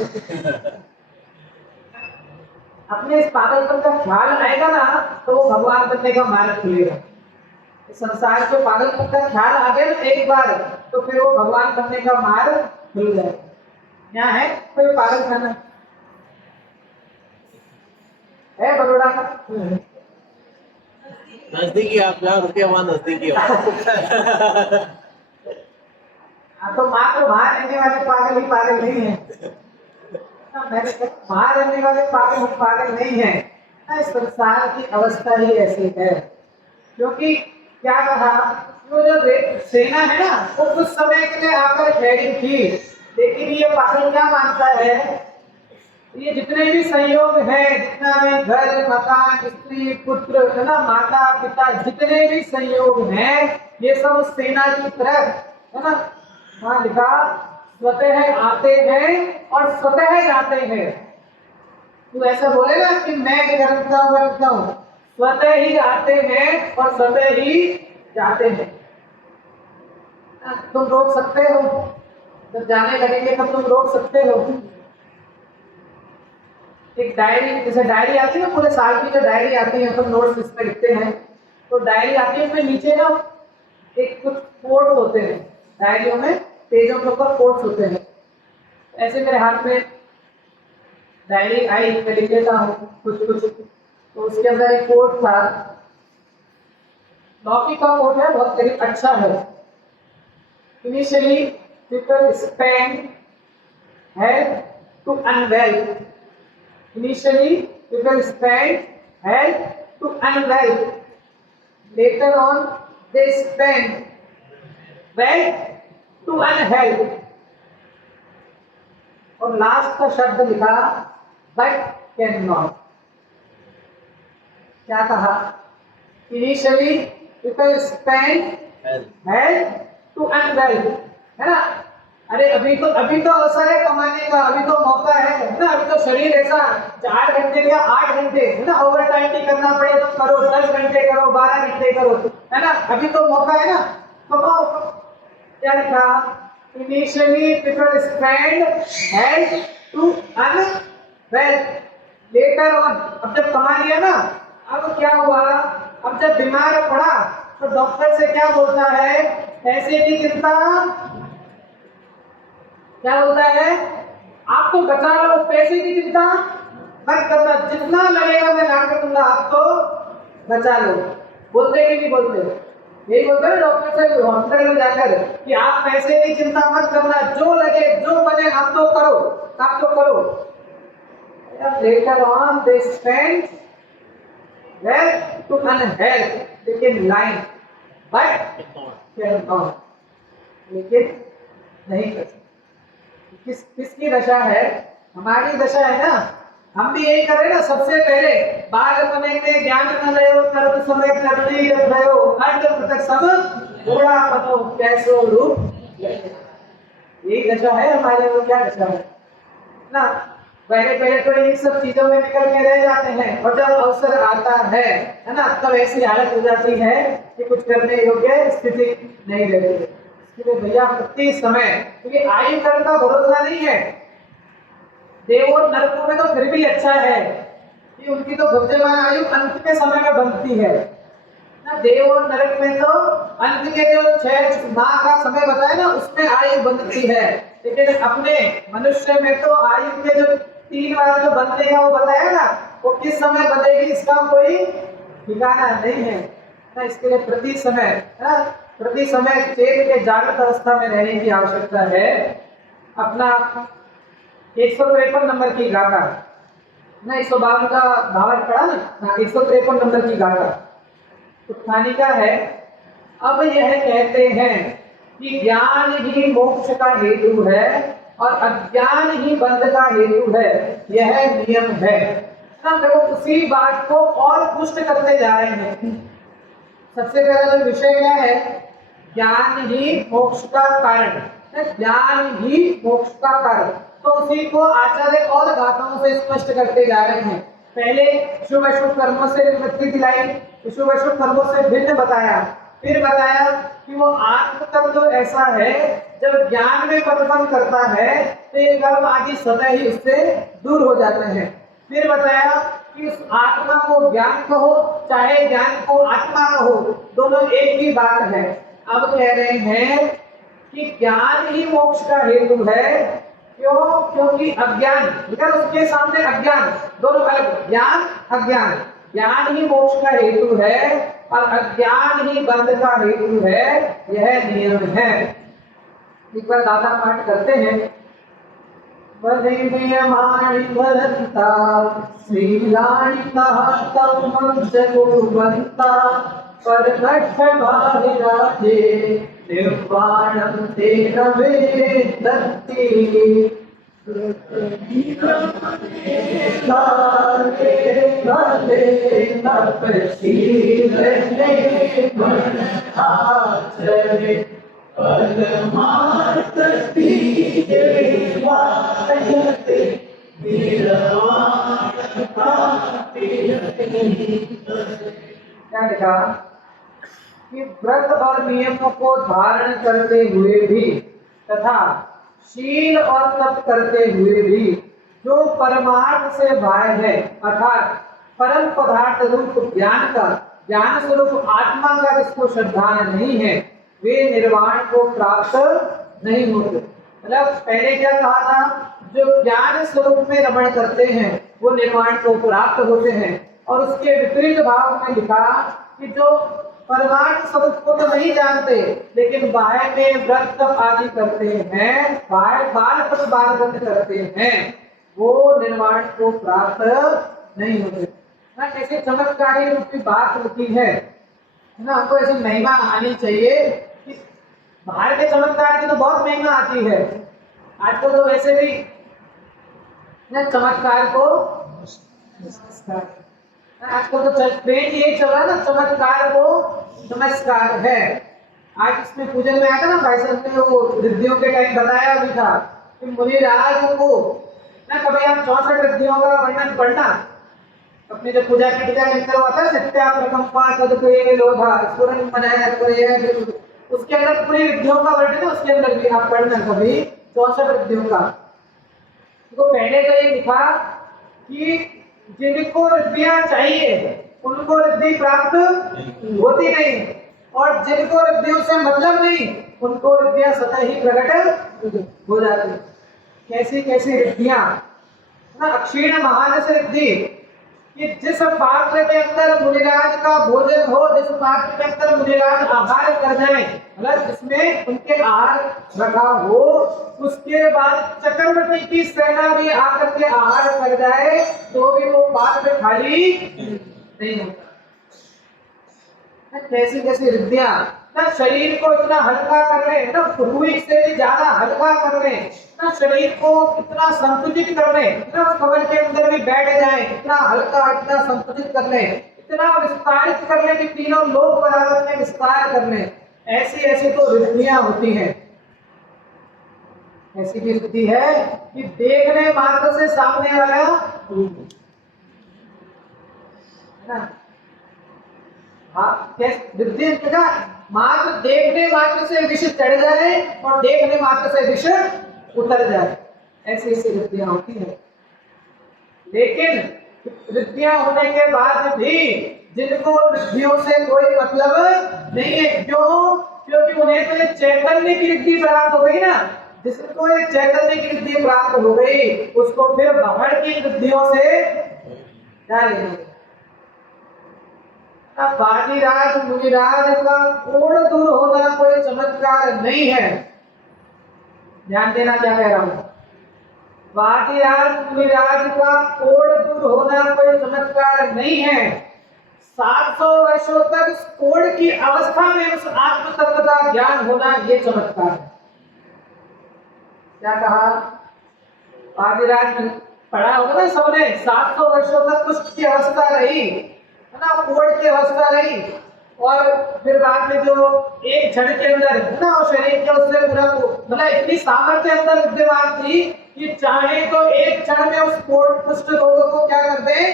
अपने इस पागलपन का ख्याल आएगा ना, तो वो भगवान बनने का मार्ग खुलेगा। इस संसार के पागलपन का ख्याल आ गया ना एक बार, तो फिर वो भगवान बनने का मार्ग खुल जाएगा। यहाँ है कोई पागल खाना है बड़ोड़ा का? नजदीकी आप जहाँ रुके वहाँ नजदीकी हो। हाँ, तो मात्र बाहर रहने वाले पागल ही पागल नहीं है। मैंने कहा बाहर रहने वाले पागल ही पागल नहीं है। इस संसार की अवस्था ही ऐसी है। क्योंकि क्या कहा, वो जो सेना है ना, वो कुछ समय के लिए आकर ठहरी थी, लेकिन ये पागल क्या मानता है, ये जितने भी संयोग है, जितना भी घर मकान स्त्री पुत्र है ना, माता पिता, जितने भी संयोग हैं, ये सब उस सेना की तरफ है ना, वहां लिखा स्वतः आते हैं और स्वतः जाते हैं। तू ऐसा बोलेगा कि मैं करता हूँ, स्वतः ही आते हैं और स्वतः ही जाते हैं। तुम रोक सकते हो? जब जाने लगेंगे तब तुम रोक सकते हो? एक डायरी, जैसे डायरी आती है पूरे साल की, जो डायरी आती है, तो नोट्स इस पे लिखते हैं, तो डायरी आती है, उसमें नीचे ना एक कुछ कोट्स होते हैं, डायरियों में पेजों के ऊपर कोट्स होते हैं। ऐसे मेरे हाथ में डायरी आई, मैं लिख लेता हूँ कुछ कुछ, तो उसके अंदर एक कोट था, लौकी का कोट है, बहुत करीब अच्छा है। Initially people spend health to unwell, initially people spend health to unwell, later on they spend wealth to unhealth. और लास्ट का शब्द लिखा बट कैन नॉट। क्या कहा? Initially people spend health to unwell, है ना, अरे अभी तो अवसर है कमाने का, अभी तो मौका है ना। अभी तो शरीर ऐसा 4 घंटे या 8 घंटे है ना, ओवर टाइम भी करना पड़े तो करो, 10 घंटे करो, 12 घंटे करो, है ना। अभी तो मौका है ना, कमाओ। क्या लिखा? Initially people spend health to earn wealth, later on, अब जब कमा लिया ना, अब क्या हुआ, अब जब बीमार पड़ा तो डॉक्टर से क्या बोलता है? पैसे की चिंता, क्या बोलता है? आप तो बचा लो, पैसे की चिंता मत करना, जितना लगेगा मैं ला के दूंगा, आप तो बचा लो। बोलते कि नहीं बोलते? यही बोलते हैं डॉक्टर से हॉस्पिटल में जाकर कि आप पैसे की चिंता मत करना, जो लगे जो बने आप तो करो, आप तो करो। Later on they spend wealth to earn health, लेकिन लाइन बट cannot, लेकिन नहीं कर सकते। किसकी दशा है? हमारी दशा है ना। हम भी यही कर रहे हैं ना। सबसे पहले बाल समय में ज्ञान न लयो, कर्म समय करनी रखयो, अंत तक सब बूढ़ा पतो कैसो रूप, यही दशा है हमारे। वो क्या दशा है ना, पहले तो इन सब चीजों में निकल के रह जाते हैं, और जब अवसर आता है ना, तब ऐसी हालत हो जाती है कि कुछ करने योग्य स्थिति नहीं रहती। इसलिए भैया प्रति समय, क्योंकि आयु कर्म का भरोसा नहीं है। देव और नरकों में तो फिर भी अच्छा है कि उनकी तो भविष्यवाणी आयु अंत के समय में बनती है ना। देव और नरक में तो अंत के जो 6 माह का समय बताया ना, उसमें आयु बनती है। लेकिन अपने मनुष्य में तो आयु के जो 3 बार जो बनने का वो बताया ना, वो किस समय बनेगी इसका कोई ठिकाना नहीं है ना। इसके लिए प्रति समय चेत के जागृत अवस्था में रहने की आवश्यकता है। अपना 153 नंबर की गाथा ना, 152 का भावार्थ पढ़ा ना, 153 नंबर की गाथा उत्थानिका है। अब यह कहते हैं कि ज्ञान ही मोक्ष का हेतु है और अज्ञान ही बंध का हेतु है, यह नियम है ना। देखो उसी बात को और पुष्ट करते जा रहे हैं। सबसे पहला जो विषय क्या है? ज्ञान ही मोक्ष का कारण, ज्ञान ही मोक्ष का कारण। तो उसी को आचार्य और गाथाओं से स्पष्ट करते जा रहे हैं। पहले शुभ अशुभ कर्मों से निवृत्ति दिलाई, शुभ अशुभ कर्मों से भिन्न बताया, फिर बताया कि वो आत्म तत्व ऐसा है जब ज्ञान में पदपन करता है तो ये कर्म आदि स्वतः ही उससे दूर हो जाते हैं। फिर बताया कि उस आत्मा को ज्ञान कहो चाहे ज्ञान को आत्मा कहो, दोनों एक ही बात है। अब कह रहे हैं कि ज्ञान ही मोक्ष का हेतु है। क्यों? क्योंकि अज्ञान, उसके सामने अज्ञान, दोनों अलग, ज्ञान अज्ञान। ज्ञान ही मोक्ष का हेतु है और अज्ञान ही बंध का हेतु है, यह नियम है। एक बार गाथा पाठ करते हैं। वदे नियमानि भरन्ता श्रीलानि तम जगुवन्ता परमक्ष बाहिराजे निर्वाणं तेन वेदन्ति क्या लिखा कि व्रत और नियमों को धारण करते हुए भी तथा शील और तप करते हुए भी जो परमार्थ से बाह्य है, अर्थात परम पदार्थ रूप ज्ञान का, ज्ञान स्वरूप आत्मा का जिसको श्रद्धा नहीं है, वे निर्वाण को प्राप्त नहीं होते। मतलब पहले क्या कहा था? जो ज्ञान स्वरूप में रमण करते हैं वो निर्वाण को प्राप्त होते हैं। और उसके विपरीत भाव में लिखा कि जो परमार्थ स्वरूप को तो नहीं जानते लेकिन बाह्य में व्रत तप आदि करते हैं, बाल करते हैं, वो निर्वाण को प्राप्त नहीं होते ना। कैसे चमत्कारी रूप की बात होती है ना, हमको ऐसी महिमा आनी चाहिए कि बाहर के चमत्कार की तो बहुत महिमा आती है। आजकल तो वैसे भी ना चमत्कार को आजकल तो ट्रेंड ये चल रहा है ना, चमत्कार को नमस्कार है आज इसमें पूजन में आया था ना, भाई साहब ने वो रिद्धियों के टाइम बताया भी था कि मुनिराज को ना कभी आप 64 रिद्धियों का वर्णन पढ़ना, अपनी जो पूजा की टीका निकल आता है सत्या प्रकंपा तदुपयोग लोभा स्फुरन मनाया तो उसके अंदर पूरी रिद्धियों का वर्णन है, उसके अंदर भी आप पढ़ना कभी 64 रिद्धियों का। तो पहले तो ये लिखा कि जिनको रिद्धियां चाहिए उनको रिद्धि प्राप्त होती नहीं, और जिनको रिद्धियों से मतलब नहीं उनको रिद्धियां स्वतः ही प्रकट हो जाती। कैसी कैसी रिद्धियां ना, अक्षीण महानस रिद्धि कि जिस पात्र के अंदर मुनिराज का भोजन हो, जिस पात्र के अंदर मुनिराज आहार कर जाए, मतलब जिसमें उनके आहार रखा हो, उसके बाद चक्रवर्ती की सेना भी आकर के आहार कर जाए तो भी वो पात्र खाली नहीं होता। कैसी कैसी रिद्धियां ना, शरीर को इतना हल्का कर ले ना, रुई से भी ज्यादा हल्का कर ले ना, शरीर को इतना संकुचित कर ले ना, कमर के अंदर भी बैठ जाए, इतना हल्का इतना संकुचित कर ले, इतना विस्तारित कर ले कि तीनों लोक बराबर में विस्तार कर ले। ऐसी ऐसी तो रिद्धियां होती हैं। ऐसी भी रिद्धि है कि देखने मात्र से सामने वाला ना, मात्र देखने मात्र से विष चढ़ जाए और देखने मात्र से विष उतर जाए, ऐसी ऐसी रिद्धियां होती है। लेकिन रिद्धियां होने के बाद भी जिनको रिद्धियों से कोई मतलब नहीं है, क्यों? क्योंकि उन्हें तो चैतन्य की रिद्धि प्राप्त हो गई ना, जिसको चैतन्य की रिद्धि प्राप्त हो गई उसको फिर बाहर की रिद्धियों से क्या लेना। वादिराज मुनिराज का पूर्ण दूर होना कोई चमत्कार नहीं है। ध्यान देना क्या कह रहा हूं। वादिराज मुनिराज का पूर्ण दूर होना कोई चमत्कार नहीं है। 700 वर्षों तक कोढ़ की अवस्था में उस आत्म तत्व का ज्ञान होना ये चमत्कार है। क्या कहा? वादिराज पढ़ा होगा ना सबने, 700 वर्षों तक कुष्ठ की अवस्था रही है ना, कोढ़ की अवस्था रही, और फिर बाद में जो एक क्षण के अंदर है ना, वो शरीर के उससे पूरा मतलब इतनी सामर्थ्य अंदर विद्यमान थी कि चाहे तो एक क्षण में उस कोढ़ कुष्ठ रोगों को क्या कर दे,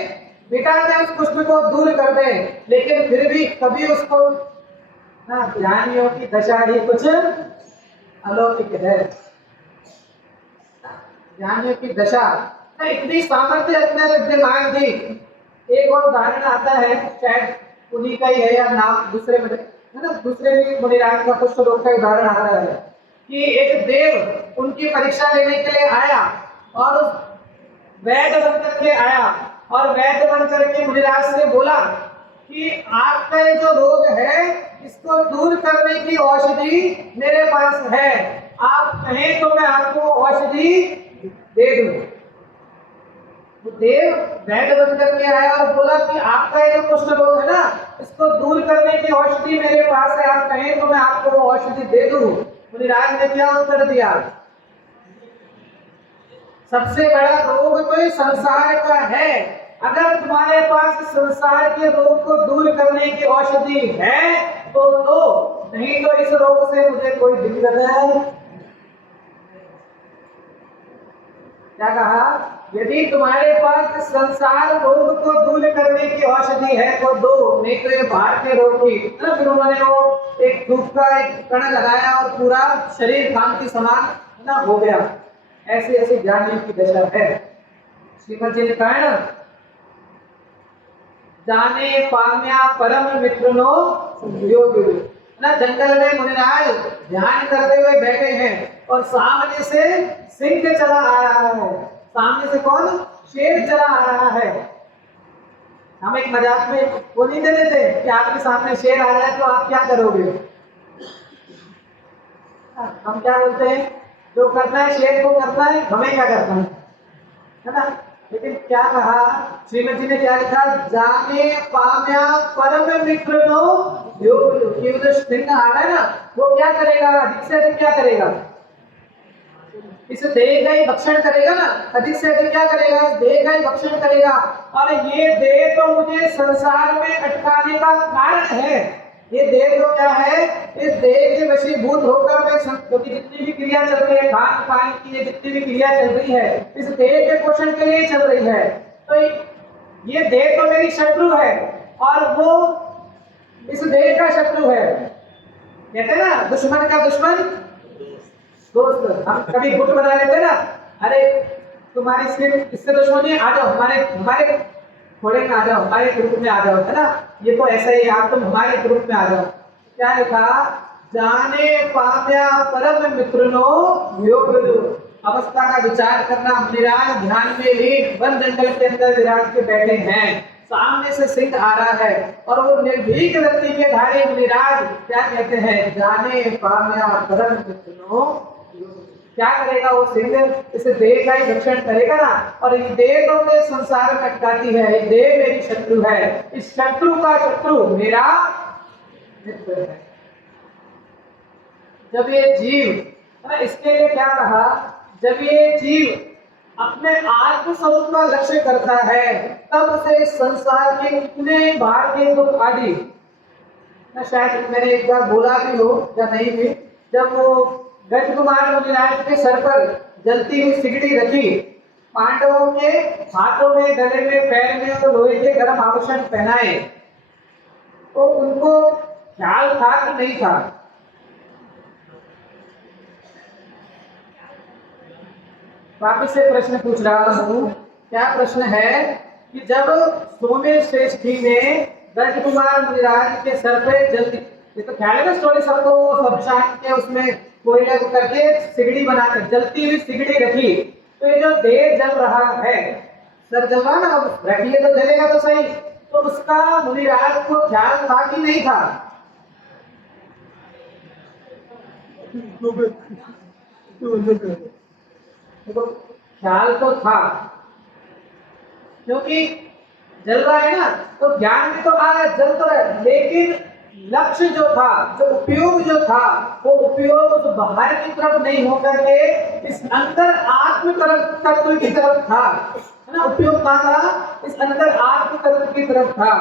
मिटा दे, उस कुष्ठ को दूर कर दे, लेकिन फिर भी कभी उसको ना ज्ञानियों की दशा ही कुछ अलौकिक है। ज्ञानियों की दशा इतनी सामर्थ्य अंदर विद्यमान थी। एक और उदाहरण आता है, शायद उन्हीं का ही है या नाम दूसरे में है ना, दूसरे भी मुनिराज का कुछ रोग का उदाहरण आता है कि एक देव उनकी परीक्षा लेने के लिए आया और वैद्य बन करके आया, और वैद्य बन करके मुनिराज से बोला कि आपका ये जो रोग है इसको दूर करने की औषधि मेरे पास है, आप कहें तो मैं आपको औषधि दे दूं। तो देव वैद्य बन करके आया और बोला कि आपका ये जो कुष्ठ रोग है ना, इसको दूर करने की औषधि मेरे पास है, आप कहें तो मैं आपको वो औषधि दे दूं। मुनिराज ने क्या उत्तर दिया? सबसे बड़ा रोग तो ये संसार का है, अगर तुम्हारे पास संसार के रोग को दूर करने की औषधि है तो दो, नहीं तो इस रोग से मुझे कोई दिक्कत है। क्या कहा? यदि तुम्हारे पास संसार रोग को दूर करने की औषधि है तो दो, नहीं तो ये बाहर के रोग की। फिर उन्होंने वो एक धूप का एक कण लगाया और पूरा शरीर कांति समान ना हो गया। ऐसी ऐसी ज्ञानियों की दशा है। श्रीमद जी ने कहा है ना, जाने पाम्या परम मित्रनो योग ना, जंगल में मुनिराज ध्यान करते हुए बैठे हैं और सामने से सिंह चला आ रहा है। सामने से कौन? शेर चला आ रहा है। हम एक मजाक में वो नहीं दे देते कि आपके सामने शेर आ जाए तो आप क्या करोगे? हम क्या बोलते हैं, जो करना है शेर को करना है, हमें क्या करना है ना। लेकिन क्या कहा श्रीमद जी ने, क्या लिखा? जाने पाम्या परम मित्र नो योग। ये जो सिंह आ रहा है ना, वो क्या करेगा? अधिक से अधिक क्या करेगा? इस देह का ही भक्षण करेगा ना, अधिक से अधिक क्या करेगा? इस देह का ही भक्षण करेगा। और ये देह तो मुझे संसार में अटकाने का कारण है, ये देह तो क्या है, इस देह के वशीभूत होकर मैं क्योंकि जितनी भी क्रिया चल रही है, खान पान की ये जितनी भी क्रिया चल रही है, इस देह के पोषण के लिए चल रही है। तो ये देह तो मेरी शत्रु है और वो इस देह का शत्रु है। कहते हैं ना, दुश्मन का दुश्मन दोस्त। हम कभी गुट बना लेते ना, अरे तुम्हारी सिर्फ इससे दुश्मनी है, आ जाओ हमारे हमारे थोड़े में आ जाओ, हमारे ग्रुप में आ जाओ, है ना। ये तो ऐसा ही, आप तुम हमारे ग्रुप में आ जाओ। क्या लिखा, जाने पाम्या परम मित्रुनो योग अवस्था का विचार करना। मुनिराज ध्यान में लीन वन जंगल के अंदर विराज के बैठे हैं, सामने से सिंह आ रहा है और वो निर्भीक रत्ती के धारे मुनिराज क्या कहते हैं, जाने पाम्या परम मित्रुनो। क्या करेगा वो सिंह, इस देह का ही रक्षण करेगा ना। और ये देह तो मुझे संसार में अटकाती है, ये देह मेरी शत्रु है, इस शत्रु का शत्रु मेरा मित्र है। जब ये जीव, इसके लिए क्या कहा, जब ये जीव अपने आत्म स्वरूप का लक्ष्य करता है, तब उसे संसार के कितने बार के दुख आदि, शायद मैंने एक बार बोला भी हो या नहीं भी, जब वो गज कुमार मुनिराज के सर पर जलती हुई सिगड़ी रखी, पांडवों के हाथों में, गले में, पैर में तो लोहे के गर्म आभूषण पहनाए, तो उनको ख्याल था कि नहीं था? वापिस से प्रश्न पूछ रहा हूँ। क्या प्रश्न है कि जब सोमेर श्रेष्ठी ने गज कुमार मुनिराज के सर पे जलती, ये तो ख्याल है ना स्टोरी सबको, सब शान के उसमें कोयला करके सिगड़ी बनाकर जलती हुई सिगड़ी रखी, तो ये जो देह जल रहा है, सर जल रहा ना, अब रखिए तो जलेगा तो सही, तो उसका मुनिराज को ख्याल था कि नहीं था? तो ख्याल तो था, क्योंकि जल रहा है ना, तो ज्ञान में तो आ रहा है, जल तो रहा है, लेकिन लक्ष्य जो था, जो उपयोग जो था, वो उपयोग तो बाहर की तरफ नहीं होकर के इस अंदर आत्म तरफ तत्व की तरफ था, है ना। उपयोग कहाँ था, इस अंदर आत्म तत्व की तरफ था।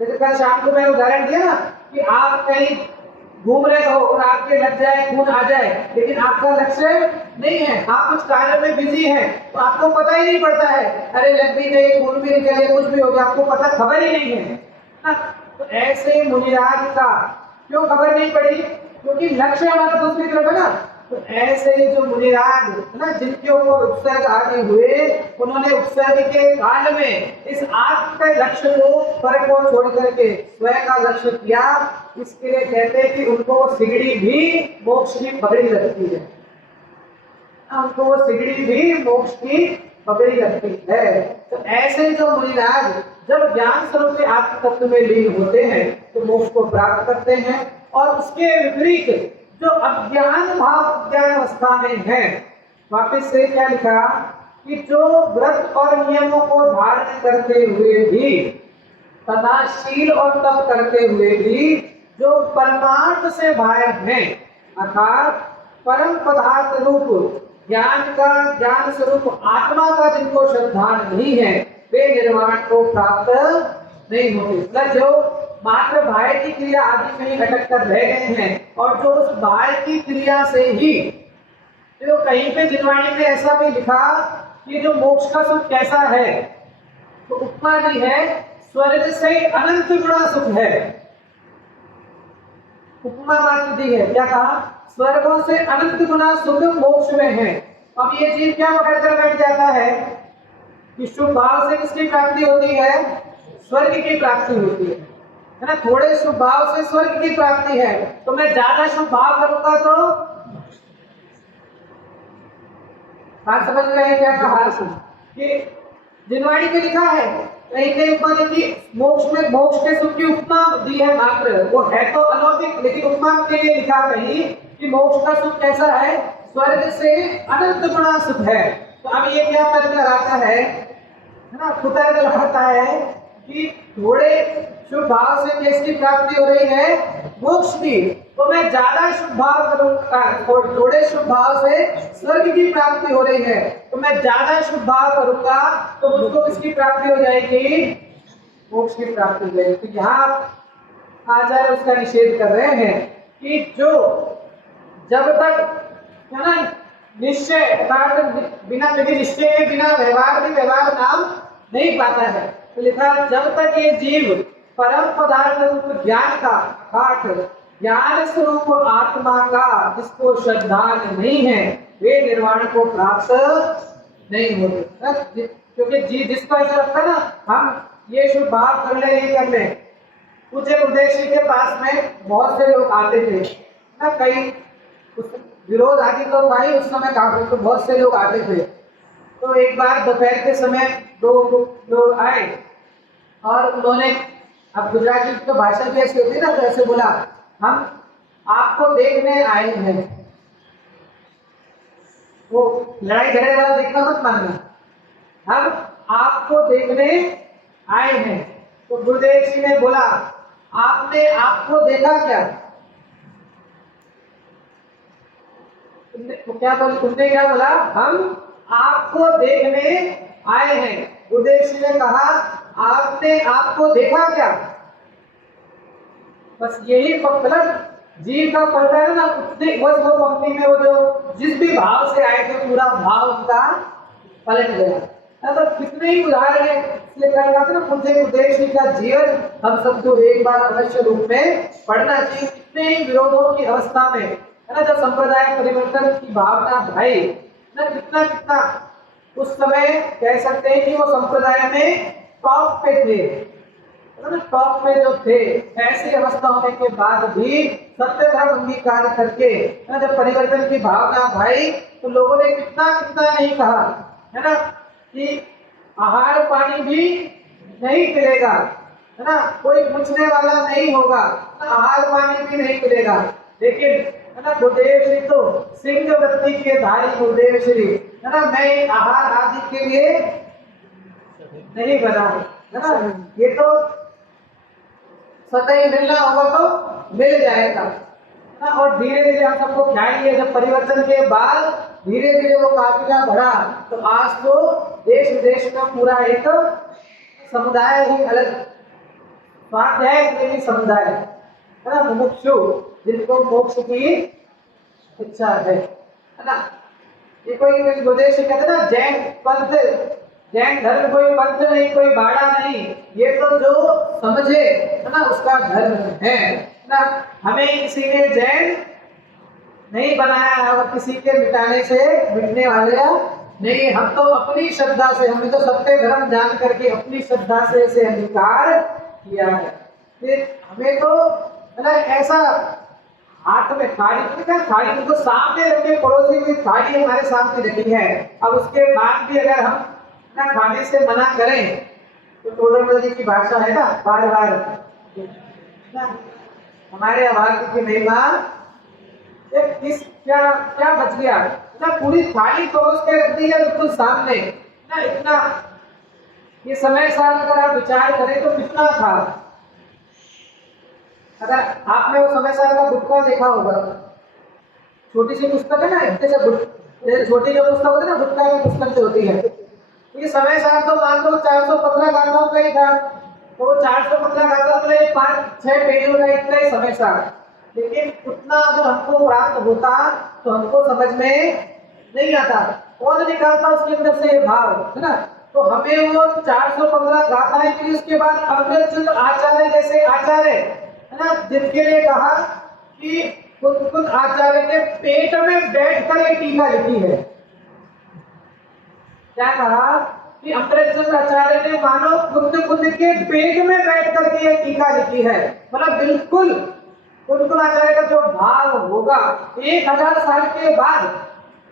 जैसे कल शाम को मैंने उदाहरण दिया ना कि आप कहीं घूम रहे हो और आपके लग जाए, खून आ जाए, लेकिन आपका लक्ष्य नहीं है, आप कुछ कार्य में बिजी हैं, तो आपको पता ही नहीं पड़ता है, अरे लग भी गई, खून भी निकल गया, कुछ भी हो गया, आपको पता, खबर ही नहीं है ना। तो ऐसे मुनिराज का क्यों खबर नहीं पड़ी, क्योंकि लक्ष्य हमारा दूसरी तरफ है ना। तो ऐसे जो मुनिराज है ना, जिनके ऊपर उपसर्ग आदि हुए, उन्होंने उपसर्ग के काल में इस आत्म के लक्ष्य को, फर्क को छोड़ करके स्वयं का लक्ष्य किया। इसके लिए कहते हैं कि उनको वो सिगड़ी भी मोक्ष की पगड़ी लगती है, उनको वो सिगड़ी भी मोक्ष की पगड़ी लगती है। तो ऐसे जो मुनिराज जब ज्ञान स्वरूप के आत्म तत्व में लीन होते हैं, तो मोक्ष को प्राप्त करते हैं। और उसके विपरीत जो अज्ञान भाव ज्ञान अवस्था में है, वापिस से क्या लिखा कि जो व्रत और नियमों को धारण करते हुए भी, तथा शील और तप करते हुए भी जो परमार्थ से बाहर हैं, अर्थात परम पदार्थ रूप ज्ञान का, ज्ञान स्वरूप आत्मा का जिनको श्रद्धा नहीं है, वे निर्वाण को प्राप्त नहीं होते। मतलब जो मात्र बाह्य की क्रिया आदि में ही अटक कर रह गए हैं, और जो उस बाह्य की क्रिया से ही, जो कहीं पे जिनवाणी में ऐसा भी लिखा कि जो मोक्ष का सुख कैसा है, तो उपमा दी है, स्वर्ग से अनंत गुणा सुख है। उपमा मात्र दी है, क्या कहा, स्वर्गों से अनंत गुना सुख मोक्ष में है। अब ये जीव क्या पकड़ कर बैठ जाता है कि शुभ भाव से किसकी प्राप्ति होती है, स्वर्ग की प्राप्ति होती है ना। थोड़े शुभ भाव से स्वर्ग की प्राप्ति है, तो मैं ज्यादा शुभ भाव करूंगा तो बात समझ रहे हैं क्या कहा कि जिनवाणी में लिखा है, कहीं कहीं उपमा देखिए, मोक्ष में मोक्ष के सुख की उपमा दी है मात्र, वो है तो अलौकिक, लेकिन उपमा के लिए लिखा कहीं कि मोक्ष का सुख कैसा है, स्वर्ग से अनंत गुणा सुख है। तो अब ये क्या तर्क लगाता है ना, तर्क लगाता है कि थोड़े शुभ भाव से किसकी प्राप्ति हो रही है, मोक्ष की, तो मैं ज्यादा शुभ भाव करूंगा, और थोड़े शुभ भाव से स्वर्ग की प्राप्ति हो रही है, तो मैं ज्यादा शुभ भाव करूंगा तो मुझको किसकी प्राप्ति हो जाएगी, मोक्ष की प्राप्ति हो जाएगी। तो यहाँ आचार्य उसका निषेध कर रहे हैं कि जो जब तक है ना निश्चय अर्थात बिना विधि निश्चय के बिना व्यवहार भी व्यवहार नाम नहीं पाता है। तो लिखा जब तक ये जीव परम पदार्थ रूप ज्ञान का पाठ ज्ञान स्वरूप आत्मा का जिसको श्रद्धा नहीं है वे निर्वाण को प्राप्त नहीं होते। क्योंकि जी जिसको ऐसा लगता है ना हम ये शुभ भाव कर ले नहीं कर ले। पूज्य गुरुदेव जी के पास में बहुत से लोग आते थे ना, कई विरोध आदि तो भाई उस समय काफी तो बहुत से लोग आते थे। तो एक बार दोपहर के समय दो लोग आए और उन्होंने, अब गुजराती तो भाषा भी ऐसी होती है ना, तो ऐसे बोला हम आपको देखने आए हैं। वो लड़ाई झगड़े वाला देखना मत मानना, हम आपको देखने आए हैं। तो गुरुदेव जी ने बोला आपने आपको देखा क्या? तुमने क्या बोला? हम आपको देखने आए हैं। गुरुदेव जी ने कहा आपने आपको देखा क्या? बस यही मतलब जीव का पलटा है ना, उतने बस वो पंक्ति में वो जो जिस भी भाव से आए थे पूरा भाव उनका पलट गया। तो कितने ही उदाहरण है, इसलिए कहा जाता है ना पूज्य गुरुदेव जी का जीवन हम सबको एक बार अवश्य रूप में पढ़ना चाहिए। कितने ही विरोधों की अवस्था में है ना, जब संप्रदाय परिवर्तन की भावना भाई ना, कितना कितना उस समय कह सकते हैं कि वो संप्रदाय में टॉप पे थे, टॉप में जो थे। ऐसी अवस्था होने के बाद भी सत्य धर्म अंगीकार करके जब परिवर्तन की भावना भाई, तो लोगों ने कितना कितना नहीं कहा है ना कि आहार पानी भी नहीं मिलेगा, है ना, कोई पूछने वाला नहीं होगा, आहार पानी भी नहीं मिलेगा। लेकिन है ना गुरुदेव श्री तो सिंह वृत्ति के धारी गुरुदेव श्री है ना, मैं आहार आदि के लिए नहीं बना है ना, ये तो स्वतः मिलना होगा तो मिल जाएगा ना। और धीरे धीरे हम सबको ख्याल है जब परिवर्तन के बाद धीरे धीरे वो काफिला बढ़ा, तो आज तो देश विदेश का पूरा एक समुदाय ही अलग स्वाध्याय प्रेमी समुदाय है ना, मुमुक्षु जिनको मोक्ष की इच्छा है ना। ये कोई गुरुदेव जी कहते ना जैन पंथ, जैन धर्म कोई पंथ नहीं, कोई बाड़ा नहीं, ये तो जो समझे है ना उसका धर्म है ना। हमें किसी ने जैन नहीं बनाया और किसी के मिटाने से मिटने वाले नहीं, हम तो अपनी श्रद्धा से, हमने तो सत्य धर्म जान करके अपनी श्रद्धा से इसे अंगीकार किया है। फिर हमें तो मतलब ऐसा हाथ में थाली का थाली तो सामने रखे, पड़ोसी की थाली हमारे सामने रखी है, अब उसके बाद भी अगर हम ना खाने से मना करें तो टोडर जी की भाषा है ना, बार बार हमारे आवाज की महिमा किस क्या क्या बच गया ना, पूरी थाली परोस के रख दी है बिल्कुल सामने ना। इतना ये समय साल अगर आप विचार करें तो कितना था। अगर आपने वो समय साल का गुटका देखा होगा, छोटी सी पुस्तक है ना, इतने से छोटी जो पुस्तक होती है ना, गुटका की पुस्तक जो होती है, ये समय साल तो मान लो 415 गाथाओं का ही था, तो 415 गाथाओं में 5-6 पेजों का इतना ही समय साल। लेकिन उतना अगर हमको प्राप्त होता तो हमको समझ में नहीं आता, कौन निकालता उसके अंदर से ये भाव है ना। तो हमें वो 415 गाथाएं थी, उसके बाद अमृतचंद्र आचार्य जैसे आचार्य है ना, जिनके लिए कहा कि कुछ आचार्य ने पेट में बैठकर ये टीका लिखी है। क्या कहा कि अमृतचंद्र आचार्य ने मानो खुद के पेट में बैठ करके ये टीका लिखी है। मतलब बिल्कुल कुलकुल आचार्य का जो भाव होगा 1000 साल के बाद,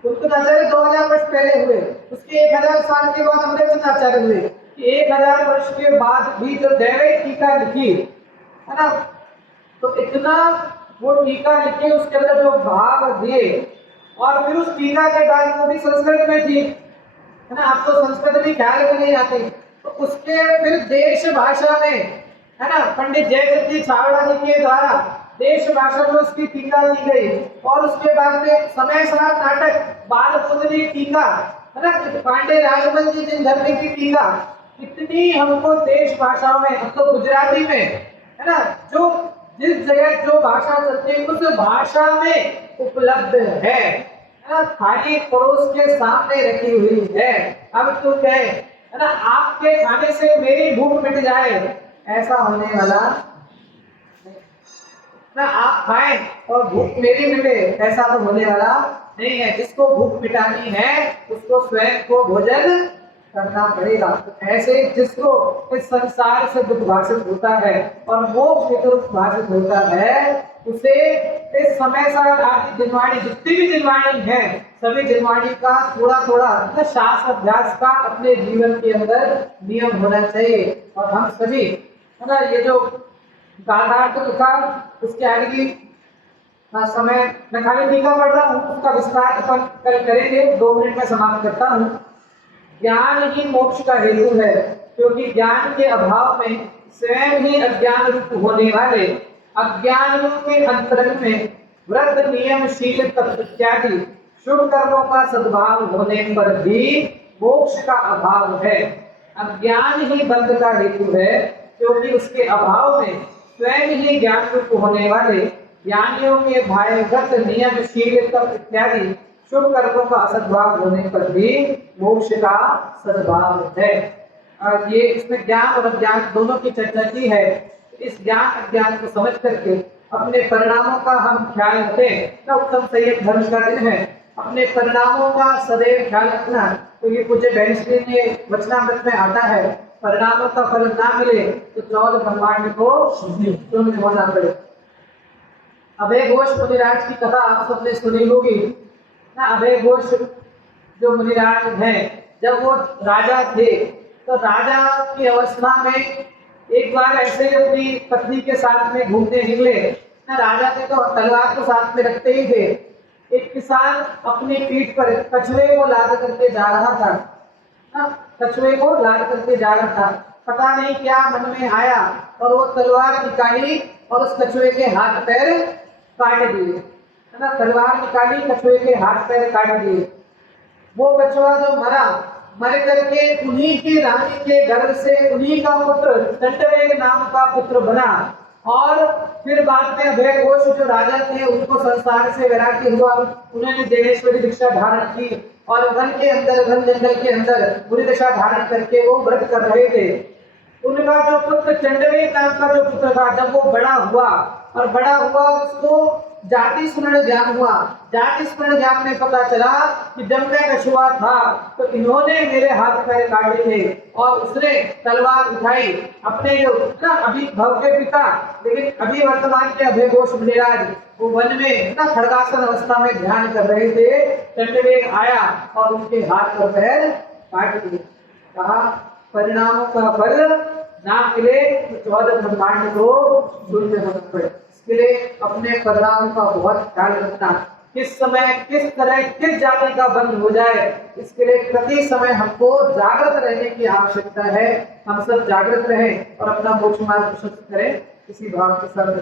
कुलकुल आचार्य 2000 वर्ष पहले हुए, उसके 1000 साल के बाद अमृतचंद्र आचार्य हुए, 1000 वर्ष के बाद भी जो दैविक टीका लिखी है ना, तो इतना वो टीका लिखे, उसके अंदर जो भाव दिए, और फिर उस टीका के बाद वो भी संस्कृत में थी है ना। आपको संस्कृत भी ख्याल में नहीं आती, तो उसके फिर देश भाषा में है ना, पंडित जयदत्त छावड़ा जी के द्वारा देश भाषा में उसकी टीका की गई। और उसके बाद में समय सार नाटक बाल पुतली टीका है ना, पांडे राजमल जी जिन धरने की टीका, इतनी हमको देश भाषाओं में, हम तो गुजराती में है ना, जो जिस जगह जो भाषा चलती है उस भाषा में उपलब्ध है ना, थाली पड़ोस के सामने रखी हुई है। अब तो कहे है ना, आपके खाने से मेरी भूख मिट जाए, ऐसा होने वाला नहीं। ना आप खाएं और भूख मेरी मिटे, ऐसा तो होने वाला नहीं है। जिसको भूख मिटानी है उसको स्वयं को भोजन करना पड़ेगा। ऐसे जिसको इस संसार से दुख भाषित होता है और मोक्ष से दुख भाषित होता है, उसे इस समय सार आदि जिनवाणी, जितनी भी जिनवाणी है, सभी जिनवाणी का थोड़ा थोड़ा शास्त्र अभ्यास का अपने जीवन के अंदर नियम होना चाहिए। और हम सभी है ना, ये जो गाथा को लिखा, उसके आगे की समय मैं खाली टीका पढ़ रहा हूँ, उसका विस्तार अपन कल करेंगे। 2 मिनट में समाप्त करता हूँ। ज्ञान ही मोक्ष का हेतु है, क्योंकि ज्ञान के अभाव में स्वयं ही अज्ञान रूप होने वाले अज्ञानियों के अंतरंग में व्रत नियम शील तप इत्यादि शुभ कर्मों का सद्भाव होने पर भी मोक्ष का अभाव है। अज्ञान ही बंध का हेतु है, क्योंकि उसके अभाव में स्वयं ही ज्ञान रूप होने वाले ज्ञानियों के भाईगत नियम शील तप इत्यादि शुभ कर्मों का असद्भाव होने पर भी मोक्ष का सद्भाव है। और ये इसमें ज्ञान और अज्ञान दोनों की चर्चा की है। इस ज्ञान अज्ञान को समझ करके अपने परिणामों का हम ख्याल रखें ना। उत्तम संयम धर्म का दिन है, अपने परिणामों का सदैव ख्याल रखना। तो ये पूज्य बहन ने वचनामृत में आता है, परिणामों का फल ना मिले तो 14 ब्रह्मांड को शून्य होना पड़े। अभय घोष मुनिराज की कथा आप सबने सुनी होगी ना। अभय घोष जो मुनिराज हैं, जब वो राजा थे तो राजा की अवस्था में एक बार ऐसे अपनी पत्नी के साथ में घूमने निकले ना। राजा थे तो तलवार को साथ में रखते ही थे। एक किसान अपनी पीठ पर कछुए को लाद करके जा रहा था ना, कछुए को लाद करके जा रहा था। पता नहीं क्या मन में आया और वो तलवार निकाली और उस कछुए के हाथ पैर काट दिए है ना। तलवार निकाली, कछुए के हाथ पैर काट दिए। वो कछुआ जो मर करके उन्हीं की रानी के गर्भ से उन्हीं का पुत्र चंडवेग नाम का पुत्र बना। और फिर बाद में अभय घोष जो राजा थे, उनको संसार से वैराग्य हुआ। उन्होंने देवेश्वरी दीक्षा धारण की और वन के अंदर, वन जंगल के अंदर बुरी दशा धारण करके वो व्रत कर रहे थे। उनका जो पुत्र चंडवेग नाम का जो पुत्र था, जब वो बड़ा हुआ और बड़ा हुआ, उसको जाति स्मरण ज्ञान हुआ। जाति स्मरण ज्ञान में पता चला कि जब मैं कछुआ था तो इन्होंने मेरे हाथ पैर काटे थे। और उसने तलवार उठाई। अपने जो ना अभी भव के पिता, लेकिन अभी वर्तमान के अभय घोष मुनिराज, वो वन में ना खड़गासन अवस्था में ध्यान कर रहे थे। चंडवेग आया और उनके हाथ और पैर काट दिए। कहा परिणामों का फल ना मिले तो 14 ब्रह्मांड को शून्य होना पड़े। इसके लिए अपने परिणामों का बहुत ख्याल रखना। किस समय किस तरह किस जाति का बंध हो जाए, इसके लिए प्रति समय हमको जागृत रहने की आवश्यकता है। हम सब जागृत रहें और अपना मोक्ष मार्ग प्रशस्त करें, इसी भाव के साथ।